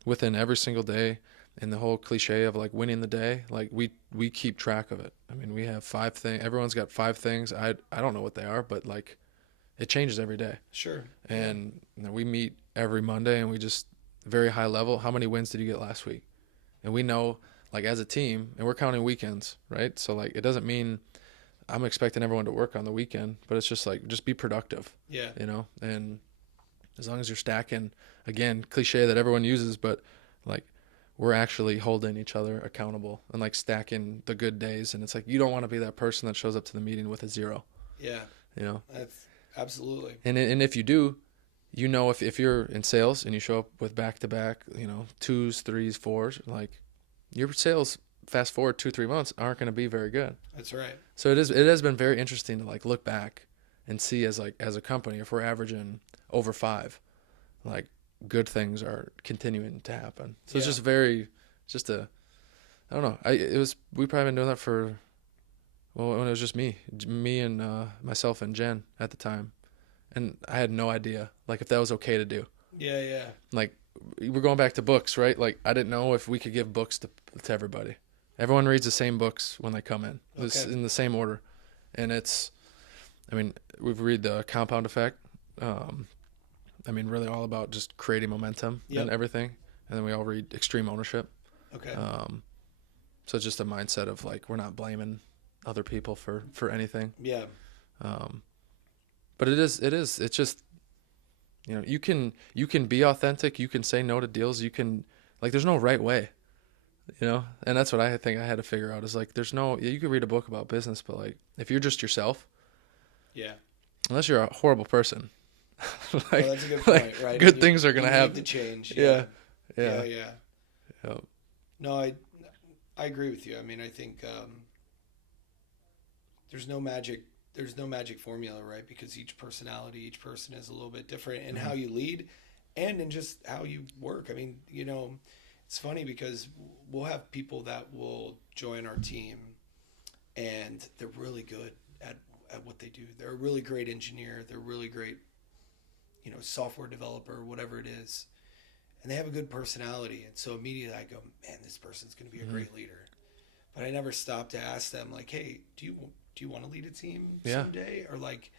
within every single day? And the whole cliche of like winning the day, like we keep track of it. I mean, we have 5 things. Everyone's got 5 things. I don't know what they are, but like it changes every day. Sure. And we meet every Monday and we just very high level. How many wins did you get last week? And we know, like as a team, and we're counting weekends, right? So like it doesn't mean I'm expecting everyone to work on the weekend, but it's just like just be productive. Yeah. And as long as you're stacking, again, cliche that everyone uses, but like we're actually holding each other accountable and like stacking the good days. And it's like you don't want to be that person that shows up to the meeting with a 0. Yeah. That's absolutely. And if you do, if you're in sales and you show up with back-to-back, 2s, 3s, 4s, like your sales fast forward 2-3 months aren't going to be very good. That's right. So it has been very interesting to like look back and see as a company, if we're averaging over 5, like good things are continuing to happen. So it's just I don't know. We probably been doing that for, well, when it was just me and myself and Jen at the time. And I had no idea, like, if that was okay to do. Yeah, yeah. Like, we're going back to books, right? Like, I didn't know if we could give books to everybody. Everyone reads the same books when they come in. It's in the same order. And we've read the Compound Effect. Really all about just creating momentum and everything. And then we all read Extreme Ownership. Okay. So it's just a mindset of, like, we're not blaming other people for anything. Yeah. But it's just, you can be authentic. You can say no to deals. You can, like, there's no right way, and that's what I think I had to figure out is like, you could read a book about business, but like, if you're just yourself, unless you're a horrible person, like, well, that's a good point, right? Good things are going to happen. You need to change. Yeah. No, I agree with you. I mean, I think there's no magic formula, right? Because each person is a little bit different in how you lead and in just how you work. I mean, it's funny because we'll have people that will join our team and they're really good at what they do. They're a really great engineer. They're really great, software developer, whatever it is. And they have a good personality. And so immediately I go, man, this person's going to be a great leader. But I never stop to ask them, like, hey, do you want to lead a team someday? Or like,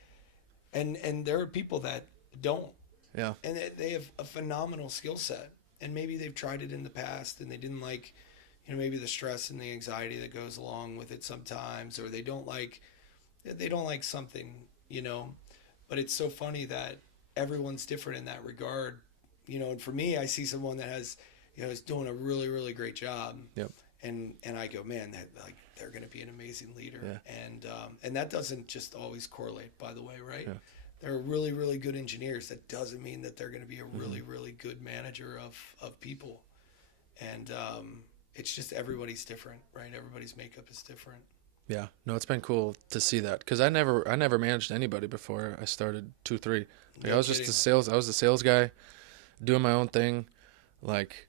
and there are people that don't. Yeah. And they have a phenomenal skill set. And maybe they've tried it in the past and they didn't like, maybe the stress and the anxiety that goes along with it sometimes, or they don't like something, But it's so funny that everyone's different in that regard, And for me, I see someone that has, is doing a really, really great job. Yep. And I go, man, they're going to be an amazing leader. Yeah. And that doesn't just always correlate, by the way, right? Yeah. They're really, really good engineers. That doesn't mean that they're going to be a really, really good manager of people. And it's just everybody's different, right? Everybody's makeup is different. Yeah, no, it's been cool to see that because I never managed anybody before I started 2-3. Like, I was just I was the sales guy, doing my own thing, like,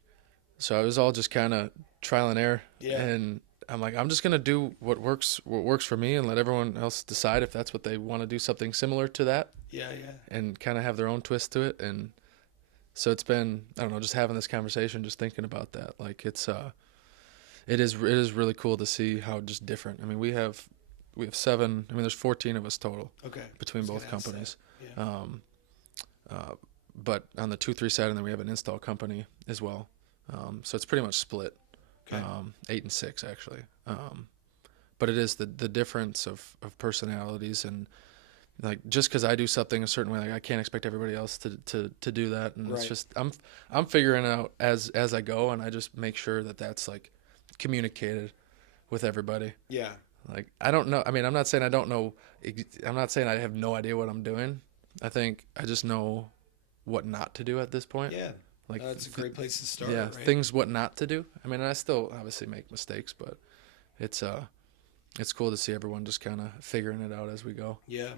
so I was all just kind of trial and error. Yeah. And I'm like, I'm just gonna do what works for me, and let everyone else decide if that's what they want to do, something similar to that. Yeah, yeah. And kind of have their own twist to it, and so it's been, I don't know, just having this conversation, just thinking about that, like it is really cool to see how just different. I mean, we have 7. I mean, there's 14 of us total. Okay. Between both companies. Yeah. But on the 2-3 side, and then we have an install company as well. So it's pretty much split. Okay. 8 and 6 actually. But it is the difference of personalities, and like just because I do something a certain way, like I can't expect everybody else to do that, and Right. It's just I'm figuring it out as I go, and I just make sure that that's like communicated with everybody. Yeah. Like, I don't know. I mean, I'm not saying I don't know. I'm not saying I have no idea what I'm doing. I think I just know what not to do at this point. Yeah. Like, that's a great place to start. Yeah, right? things what not to do. I mean, I still obviously make mistakes, but it's cool to see everyone just kind of figuring it out as we go. Yeah.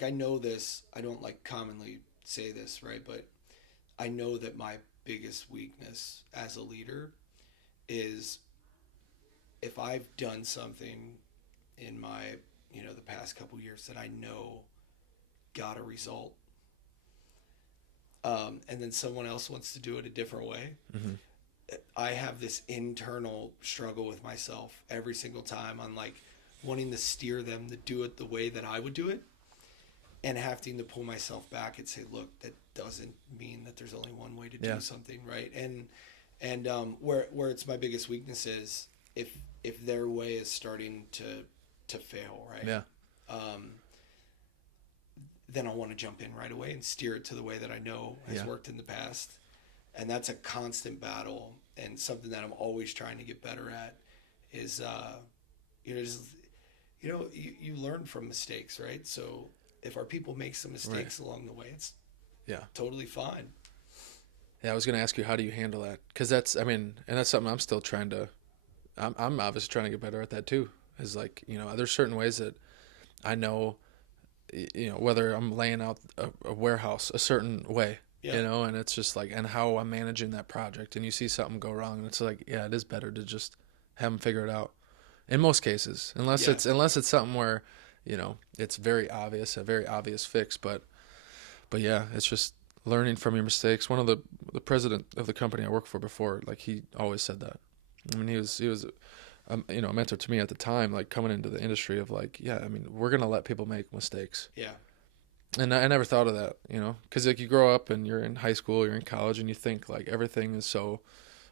I know this. I don't like commonly say this, right? But I know that my biggest weakness as a leader is if I've done something in my, the past couple years that I know got a result, and then someone else wants to do it a different way. Mm-hmm. I have this internal struggle with myself every single time on like wanting to steer them to do it the way that I would do it, and having to pull myself back and say, look, that doesn't mean that there's only one way to do something, right? And where it's my biggest weakness is if their way is starting to fail, right? Yeah. Then I'll want to jump in right away and steer it to the way that I know has worked in the past. And that's a constant battle, and something that I'm always trying to get better at is, you learn from mistakes, right? So if our people make some mistakes along the way, it's totally fine. Yeah, I was going to ask you, how do you handle that? Because that's something I'm still trying to, I'm obviously trying to get better at that too. Is like, there's certain ways that I know, whether I'm laying out a warehouse a certain way, and it's just like, and how I'm managing that project, and you see something go wrong, and it's like, it is better to just have them figure it out. In most cases, unless it's something where, it's a very obvious fix, but yeah, it's just learning from your mistakes. One of the president of the company I worked for before, like, he always said that. I mean, he was a mentor to me at the time, like coming into the industry of like, we're going to let people make mistakes. Yeah. And I never thought of that, because like you grow up and you're in high school, you're in college, and you think like everything is so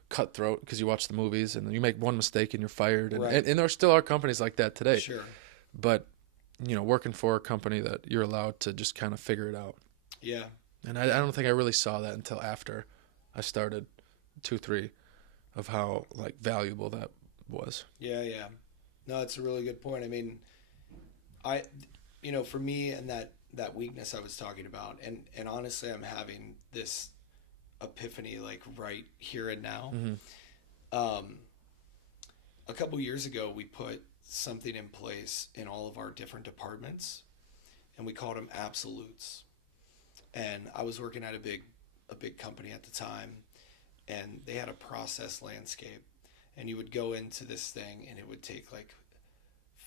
cutthroat because you watch the movies and you make one mistake and you're fired. And, and there still are companies like that today. Sure. But, working for a company that you're allowed to just kind of figure it out. Yeah. And I don't think I really saw that until after I started 2-3, of how like valuable that was. Yeah, yeah. No, it's a really good point. I mean, for me, and that weakness I was talking about, and honestly, I'm having this epiphany like right here and now. Mm-hmm. A couple years ago, we put something in place in all of our different departments, and we called them absolutes. And I was working at a big company at the time, and they had a process landscape, and you would go into this thing and it would take like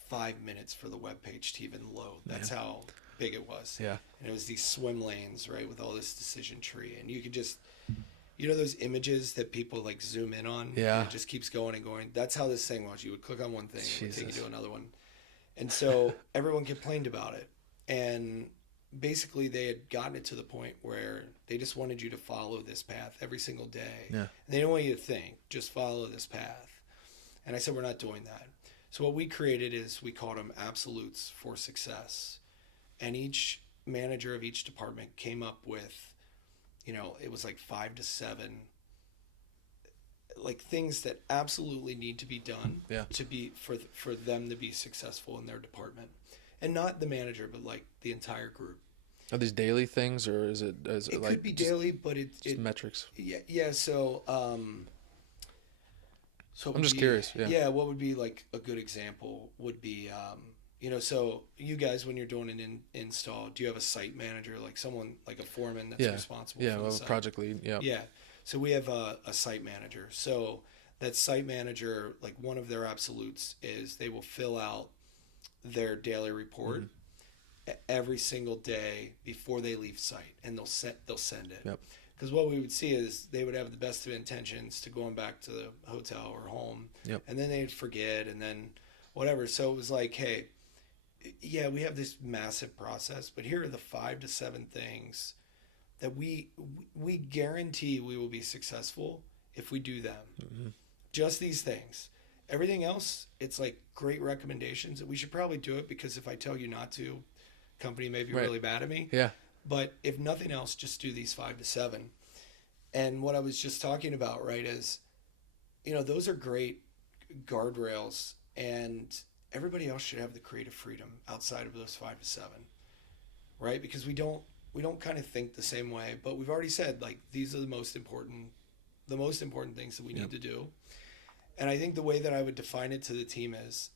5 minutes for the web page to even load. That's how big it was. Yeah. And it was these swim lanes, right, with all this decision tree, and you could just, those images that people like zoom in on. Yeah. It just keeps going and going. That's how this thing was. You would click on one thing, it would take you to another one, and so everyone complained about it, and basically they had gotten it to the point where they just wanted you to follow this path every single day. Yeah. And they don't want you to think, just follow this path. And I said, we're not doing that. So what we created is we called them absolutes for success. And each manager of each department came up with, it was like 5 to 7 like things that absolutely need to be done to be for them to be successful in their department. And not the manager, but like the entire group. Are these daily things, or is it it like could be daily, but it's metrics? Yeah. So I'm just curious. Yeah. What would be like a good example would be so you guys, when you're doing an install, do you have a site manager, like someone like a foreman that's responsible? Yeah, for well, the site? project lead. Yeah. Yeah. So we have a site manager. So that site manager, like one of their absolutes is they will fill out their daily report every single day before they leave site, and they'll send it. Yep. Because what we would see is they would have the best of intentions to going back to the hotel or home, and then they'd forget, and then whatever. So it was like, hey, yeah, we have this massive process, but here are the 5 to 7 things that we guarantee we will be successful if we do them. Mm-hmm. Just these things. Everything else, it's like great recommendations that we should probably do it, because if I tell you not to, company may be really mad at me. Yeah. But if nothing else, just do these 5 to 7. And what I was just talking about, right, is, those are great guardrails, and everybody else should have the creative freedom outside of those 5 to 7, right? Because we don't kind of think the same way, but we've already said, like, these are the most important things that we need to do. And I think the way that I would define it to the team is,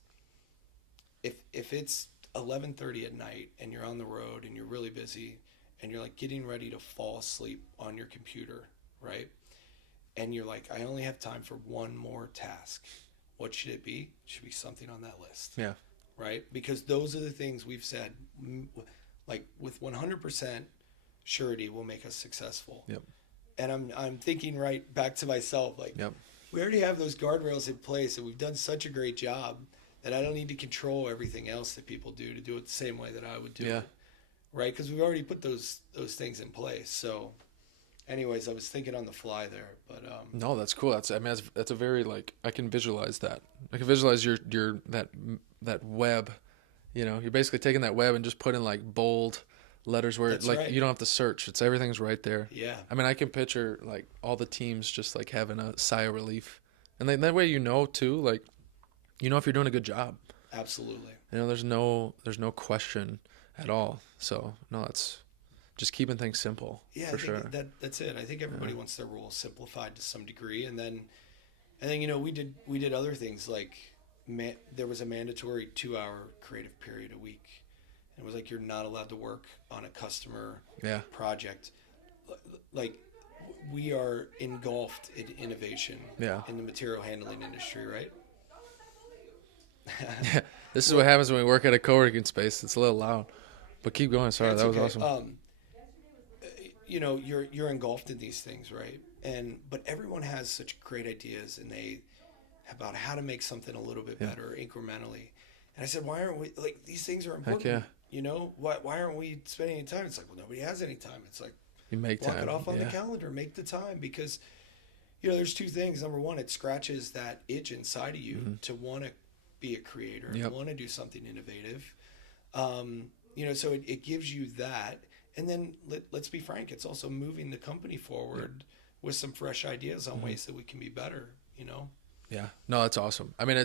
if it's 11:30 at night and you're on the road and you're really busy and you're like getting ready to fall asleep on your computer, right? And you're like, I only have time for one more task. What should it be? It should be something on that list. Yeah. Right? Because those are the things we've said, like with 100% surety, will make us successful. Yep. And I'm thinking right back to myself, like, we already have those guardrails in place, and we've done such a great job that I don't need to control everything else that people do to do it the same way that I would do it. Right? Because we've already put those things in place. So anyways, I was thinking on the fly there, but no, that's cool. That's a very, like, I can visualize that. I can visualize your that web. You're basically taking that web and just putting like bold letters where you don't have to search. Everything's right there. Yeah. I mean, I can picture like all the teams just like having a sigh of relief, and then that way too, like, if you're doing a good job. Absolutely. There's no question at all. So no, it's just keeping things simple. Yeah, for I think sure. That's it. I think everybody wants their rules simplified to some degree, and then we did other things, like there was a mandatory 2-hour creative period a week. And it was like, you're not allowed to work on a customer project. Like, we are engulfed in innovation in the material handling industry, right? Yeah, this is what happens when we work at a co-working space. It's a little loud, but keep going. Sorry, that was awesome. You're engulfed in these things, right? But everyone has such great ideas, and about how to make something a little bit better incrementally. And I said, why aren't we, like, these things are important? Heck yeah. Why aren't we spending any time? It's like, well, nobody has any time. It's like, you make block time. it off on the calendar, make the time, because there's two things. Number one, it scratches that itch inside of you to want to be a creator, and want to do something innovative. So it gives you that. And then let's be frank, it's also moving the company forward with some fresh ideas on ways that we can be better, Yeah, no, that's awesome. I mean,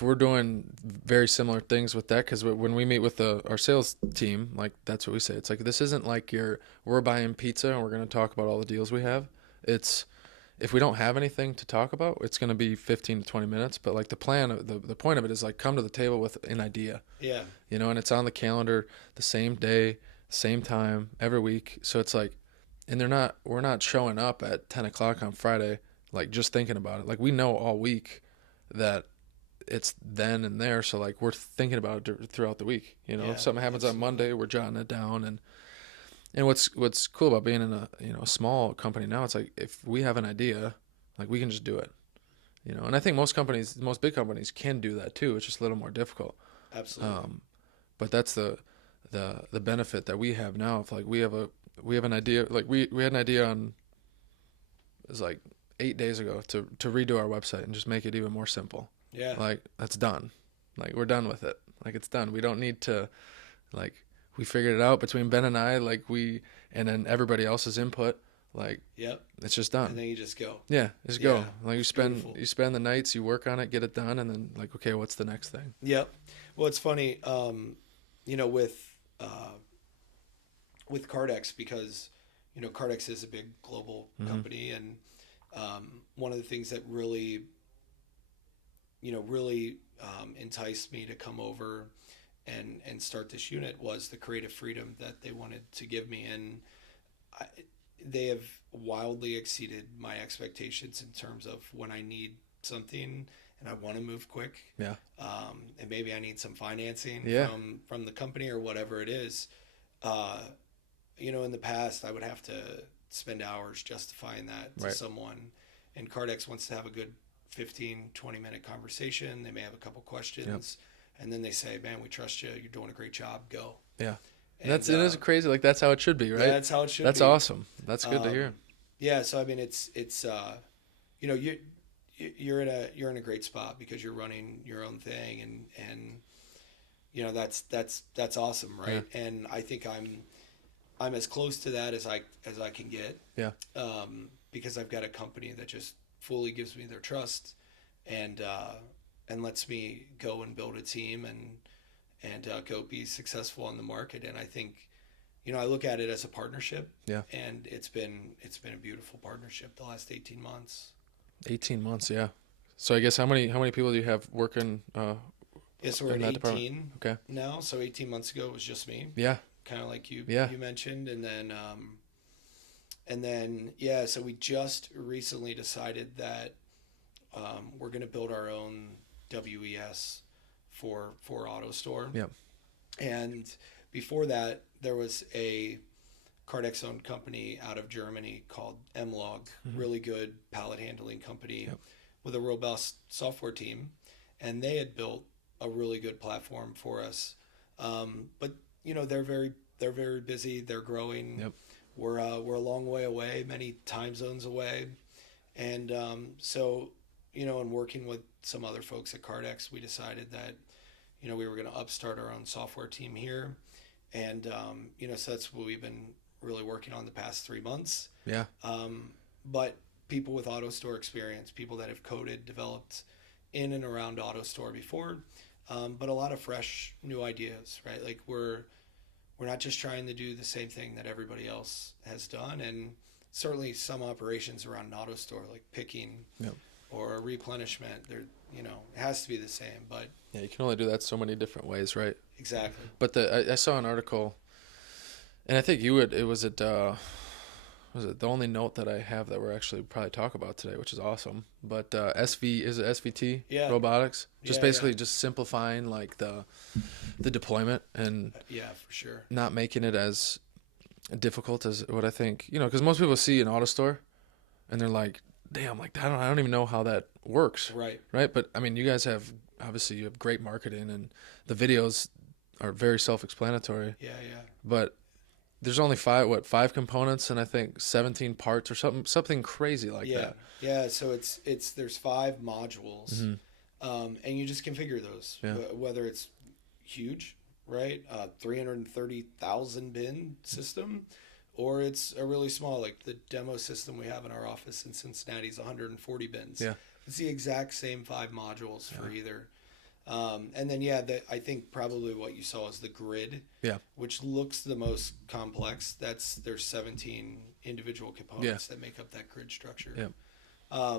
we're doing very similar things with that, because when we meet with our sales team, like, that's what we say. It's like, this isn't like we're buying pizza and we're going to talk about all the deals we have. It's, if we don't have anything to talk about, it's going to be 15 to 20 minutes. But like the point of it is like, come to the table with an idea. Yeah. And it's on the calendar the same day, same time every week. So it's like, and we're not showing up at 10 o'clock on Friday, like, just thinking about it. Like, we know all week that it's then and there. So like, we're thinking about it throughout the week. If something happens on Monday, we're jotting it down. And what's cool about being in a small company now, it's like, if we have an idea, like, we can just do it, And I think most big companies can do that too. It's just a little more difficult. Absolutely. But that's the benefit that we have now. If like we have an idea, like we had an idea on, it was like 8 days ago to redo our website and just make it even more simple. Yeah. Like that's done. Like we're done with it. Like it's done. We don't need to, like, we figured it out between Ben and I, like and then everybody else's input. Like, yep, it's just done. And then you just go. Yeah, just go. Yeah, like you spend the nights, you work on it, get it done, and then like, okay, what's the next thing? Yep. Well, it's funny, with Kardex, because Kardex is a big global company, and one of the things that really enticed me to come over and start this unit was the creative freedom that they wanted to give me, and they have wildly exceeded my expectations in terms of when I need something and I want to move quick. Yeah. And maybe I need some financing from the company or whatever it is. In the past I would have to spend hours justifying that to someone, and Kardex wants to have a good 15-20 minute conversation. They may have a couple questions, and then they say, man, we trust you, you're doing a great job, go. Yeah. And it is crazy. Like that's how it should be, right? Yeah, that's how it should be. That's awesome. That's good to hear. Yeah. So I mean, it's you're in a great spot because you're running your own thing, and that's awesome, right? Yeah. And I think I'm as close to that as I can get. Yeah. Because I've got a company that just fully gives me their trust, and lets me go and build a team and go be successful on the market. And I think, I look at it as a partnership. Yeah. And it's been a beautiful partnership the last 18 months. 18 months, yeah. So I guess how many people do you have working? So we're at 18 now. So 18 months ago it was just me. Yeah. Kind of like you mentioned, and then so we just recently decided that we're going to build our own WES for AutoStore. Yeah. And before that, there was a Kardex-owned company out of Germany called Mlog, really good pallet handling company with a robust software team, and they had built a really good platform for us. But they're very busy. They're growing. Yep. We're a long way away, many time zones away, and in working with some other folks at Kardex, we decided that we were going to upstart our own software team here, and so that's what we've been really working on the past 3 months. Yeah. But people with AutoStore experience, people that have coded, developed in and around AutoStore before, but a lot of fresh new ideas, right? Like we're not just trying to do the same thing that everybody else has done, and certainly some operations around an AutoStore, like picking or replenishment, it has to be the same. But yeah, you can only do that so many different ways, right? Exactly. But I saw an article, and I think was it the only note that I have that we're actually probably talk about today, which is awesome. But SVT robotics, just basically just simplifying like the deployment and for sure, not making it as difficult as what I think, because most people see an AutoStore and they're like, damn, like I don't even know how that works. Right. But I mean, you guys have great marketing, and the videos are very self-explanatory. Yeah. But there's only five components, and I think 17 parts or something crazy like that. Yeah. So there's 5 modules, and you just configure those. Yeah. Whether it's huge, right, 330,000 bin system, or it's a really small, like the demo system we have in our office in Cincinnati is 140 bins. Yeah. It's the exact same 5 modules for either. And then, I think probably what you saw is the grid, which looks the most complex. There's 17 individual components that make up that grid structure. Yeah. I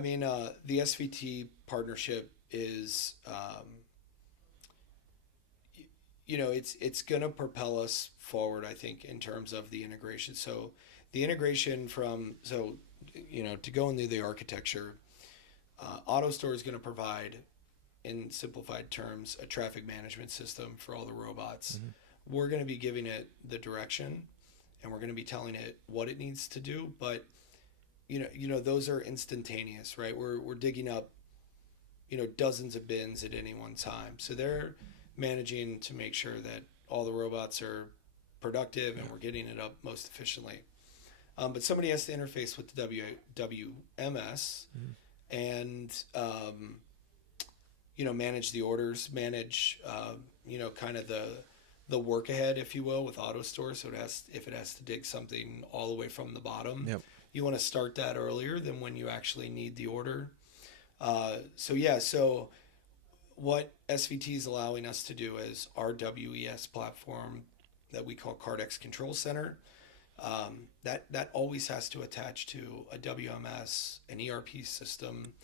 mean, the SVT partnership is, it's going to propel us forward, I think, in terms of the integration. So the integration to go into the architecture, AutoStore is going to provide, in simplified terms, a traffic management system for all the robots. We're going to be giving it the direction, and we're going to be telling it what it needs to do. But those are instantaneous, right? We're digging up dozens of bins at any one time. So they're managing to make sure that all the robots are productive and we're getting it up most efficiently. But somebody has to interface with the WMS and, manage the orders, manage, kind of the work ahead, if you will, with AutoStore. So if it has to dig something all the way from the bottom, you want to start that earlier than when you actually need the order. So what SVT is allowing us to do is our WES platform that we call Kardex Control Center. That always has to attach to a WMS, an ERP system.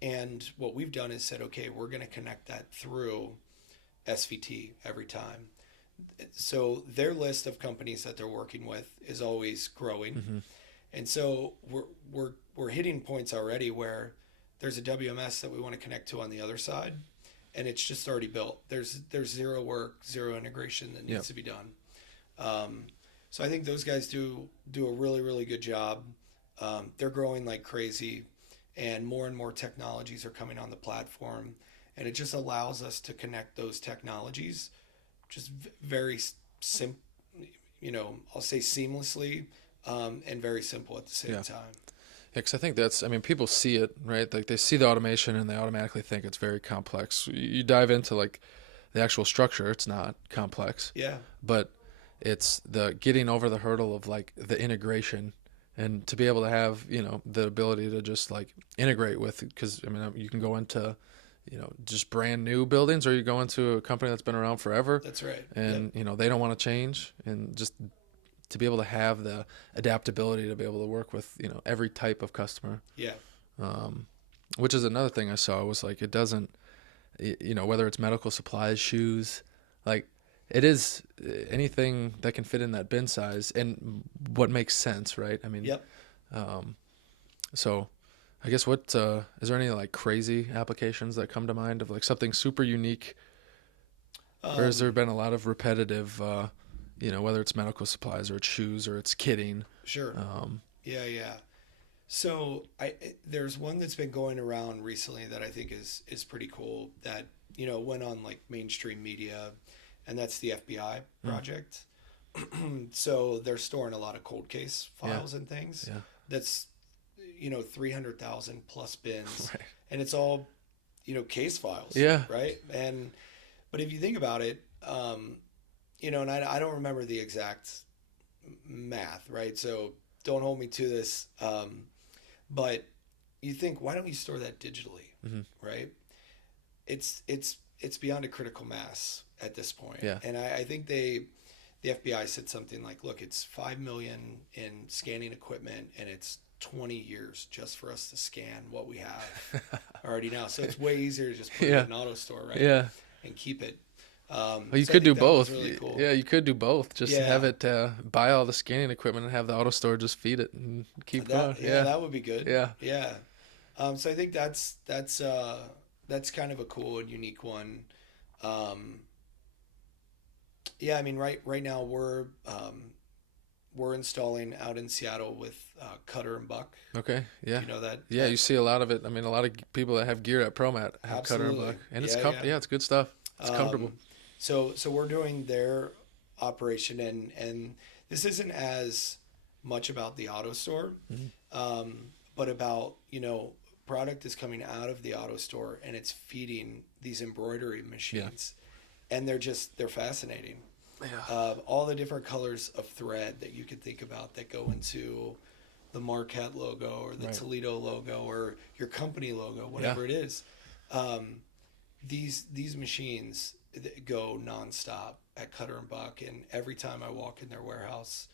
And what we've done is said, okay, we're going to connect that through SVT every time. So their list of companies that they're working with is always growing. And so we're hitting points already where there's a WMS that we want to connect to on the other side, and it's just already built. There's zero work, zero integration that needs to be done. So I think those guys do a really, really good job. They're growing like crazy, and more technologies are coming on the platform, and it just allows us to connect those technologies just very simple, I'll say seamlessly, and very simple at the same time. Yeah, because I think people see it, right? Like they see the automation and they automatically think it's very complex. You dive into like the actual structure, it's not complex. Yeah. But it's the getting over the hurdle of like the integration and to be able to have, the ability to just like integrate with, because you can go into, just brand new buildings, or you go into a company that's been around forever. That's right. And, they don't want to change, and just to be able to have the adaptability to be able to work with, every type of customer. Yeah. Which is another thing I saw was like, it doesn't, whether it's medical supplies, shoes, like it is anything that can fit in that bin size and what makes sense, right? So I guess is there any like crazy applications that come to mind of like something super unique, or has there been a lot of repetitive, whether it's medical supplies or it's shoes or it's kitting? Sure. Yeah. So there's one that's been going around recently that I think is pretty cool that, went on like mainstream media, and that's the FBI project. So they're storing a lot of cold case files and things. Yeah. That's, 300,000 plus bins, right. And it's all, case files. Yeah. Right. But if you think about it, and I don't remember the exact math, right? So don't hold me to this. But you think, why don't you store that digitally, right? It's beyond a critical mass at this point. Yeah. And I think the FBI said something like, look, it's $5 million in scanning equipment, and it's 20 years just for us to scan what we have already now. So it's way easier to just put it in an AutoStore, right? Yeah. And keep it. Well, you could do both. Really cool. Yeah, you could do both. Just have it buy all the scanning equipment and have the AutoStore just feed it and keep going. Yeah, that would be good. Yeah. So I think that's kind of a cool and unique one. Right now we're installing out in Seattle with Cutter and Buck. Okay. Yeah. You know that? Yeah, you see a lot of it. A lot of people that have gear at ProMat have Cutter and Buck, and it's it's good stuff. It's comfortable. So we're doing their operation, and this isn't as much about the AutoStore, but about, product is coming out of the AutoStore and it's feeding these embroidery machines, and they're fascinating. Yeah. All the different colors of thread that you could think about that go into the Marquette logo or the Toledo logo or your company logo, whatever it is. These machines go nonstop at Cutter and Buck, and every time I walk in their warehouse,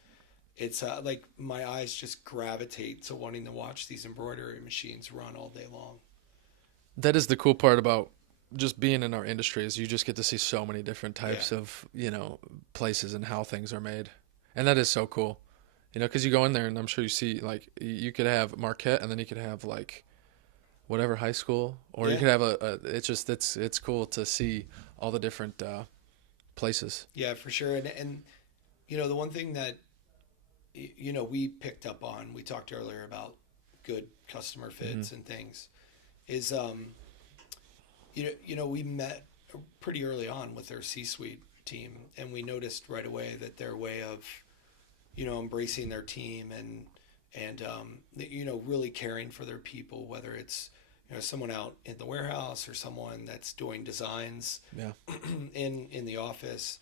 it's like my eyes just gravitate to wanting to watch these embroidery machines run all day long. That is the cool part about just being in our industry, is you just get to see so many different types of, places and how things are made. And that is so cool, because you go in there and I'm sure you see, like, you could have Marquette and then you could have like whatever high school, or you could have it's cool to see all the different places. Yeah, for sure. And the one thing that, we picked up on, we talked earlier about good customer fits and things, is We met pretty early on with their C-suite team, and we noticed right away that their way of, embracing their team and really caring for their people, whether it's someone out in the warehouse or someone that's doing designs in the office.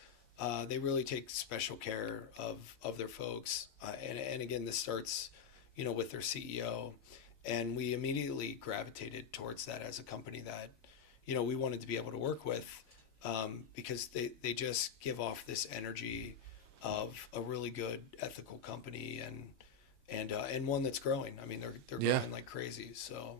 They really take special care of their folks. And again, this starts, with their CEO. And we immediately gravitated towards that as a company that, we wanted to be able to work with, because they just give off this energy of a really good ethical company and one that's growing. I mean, they're growing like crazy. So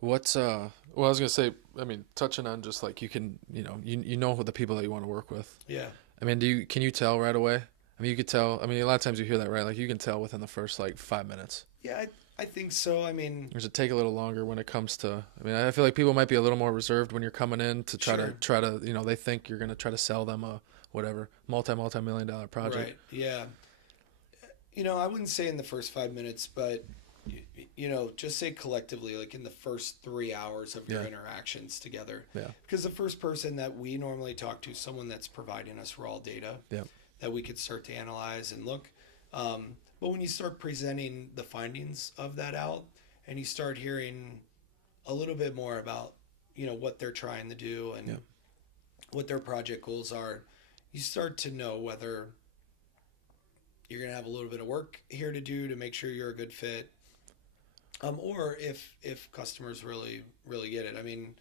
what's well, I was gonna say, I mean, touching on just like you can, you know the people that you want to work with. Yeah. I mean, can you tell right away? I mean, you could tell. I mean, a lot of times you hear that, right? Like you can tell within the first like 5 minutes. Yeah, I think so. I mean, or does it take a little longer when it comes to? I mean, I feel like people might be a little more reserved when you're coming in to try to they think you're gonna try to sell them a whatever multi-million-dollar project. Right. Yeah. I wouldn't say in the first 5 minutes, but just say collectively, like in the first 3 hours of your interactions together. Yeah. Because the first person that we normally talk to is someone that's providing us raw data that we could start to analyze and look. But when you start presenting the findings of that out and you start hearing a little bit more about, what they're trying to do and what their project goals are, you start to know whether you're going to have a little bit of work here to do to make sure you're a good fit. Or if customers really, really get it. I mean,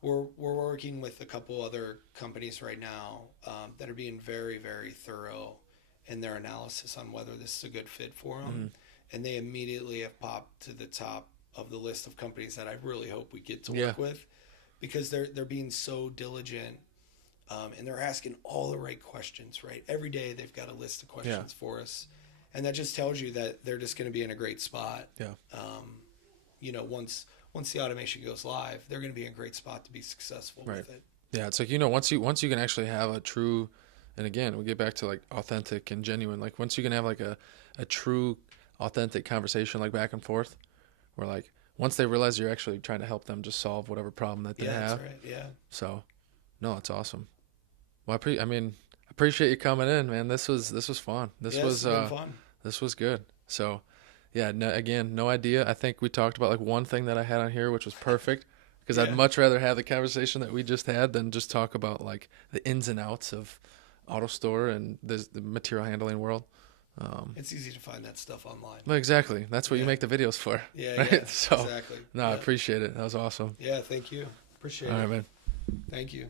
we're working with a couple other companies right now that are being very, very thorough in their analysis on whether this is a good fit for them. Mm-hmm. And they immediately have popped to the top of the list of companies that I really hope we get to work with, because they're being so diligent, and they're asking all the right questions, right? Every day they've got a list of questions for us. And that just tells you that they're just going to be in a great spot. Yeah. Once the automation goes live, they're going to be in a great spot to be successful with it. Yeah, it's like, once you can actually have a true, and again, we get back to like authentic and genuine, like once you can have like a true authentic conversation, like back and forth, where like once they realize you're actually trying to help them just solve whatever problem that they have. That's right. Yeah. So, no, it's awesome. Well, I appreciate you coming in, man. This was fun. This was fun. This was good. So, yeah, no idea. I think we talked about like one thing that I had on here, which was perfect, because I'd much rather have the conversation that we just had than just talk about like the ins and outs of AutoStore and the material handling world. It's easy to find that stuff online. Well, exactly. That's what you make the videos for. Yeah, right? yeah. So, exactly. No, I appreciate it. That was awesome. Yeah, thank you. Appreciate it. All right, man. Thank you.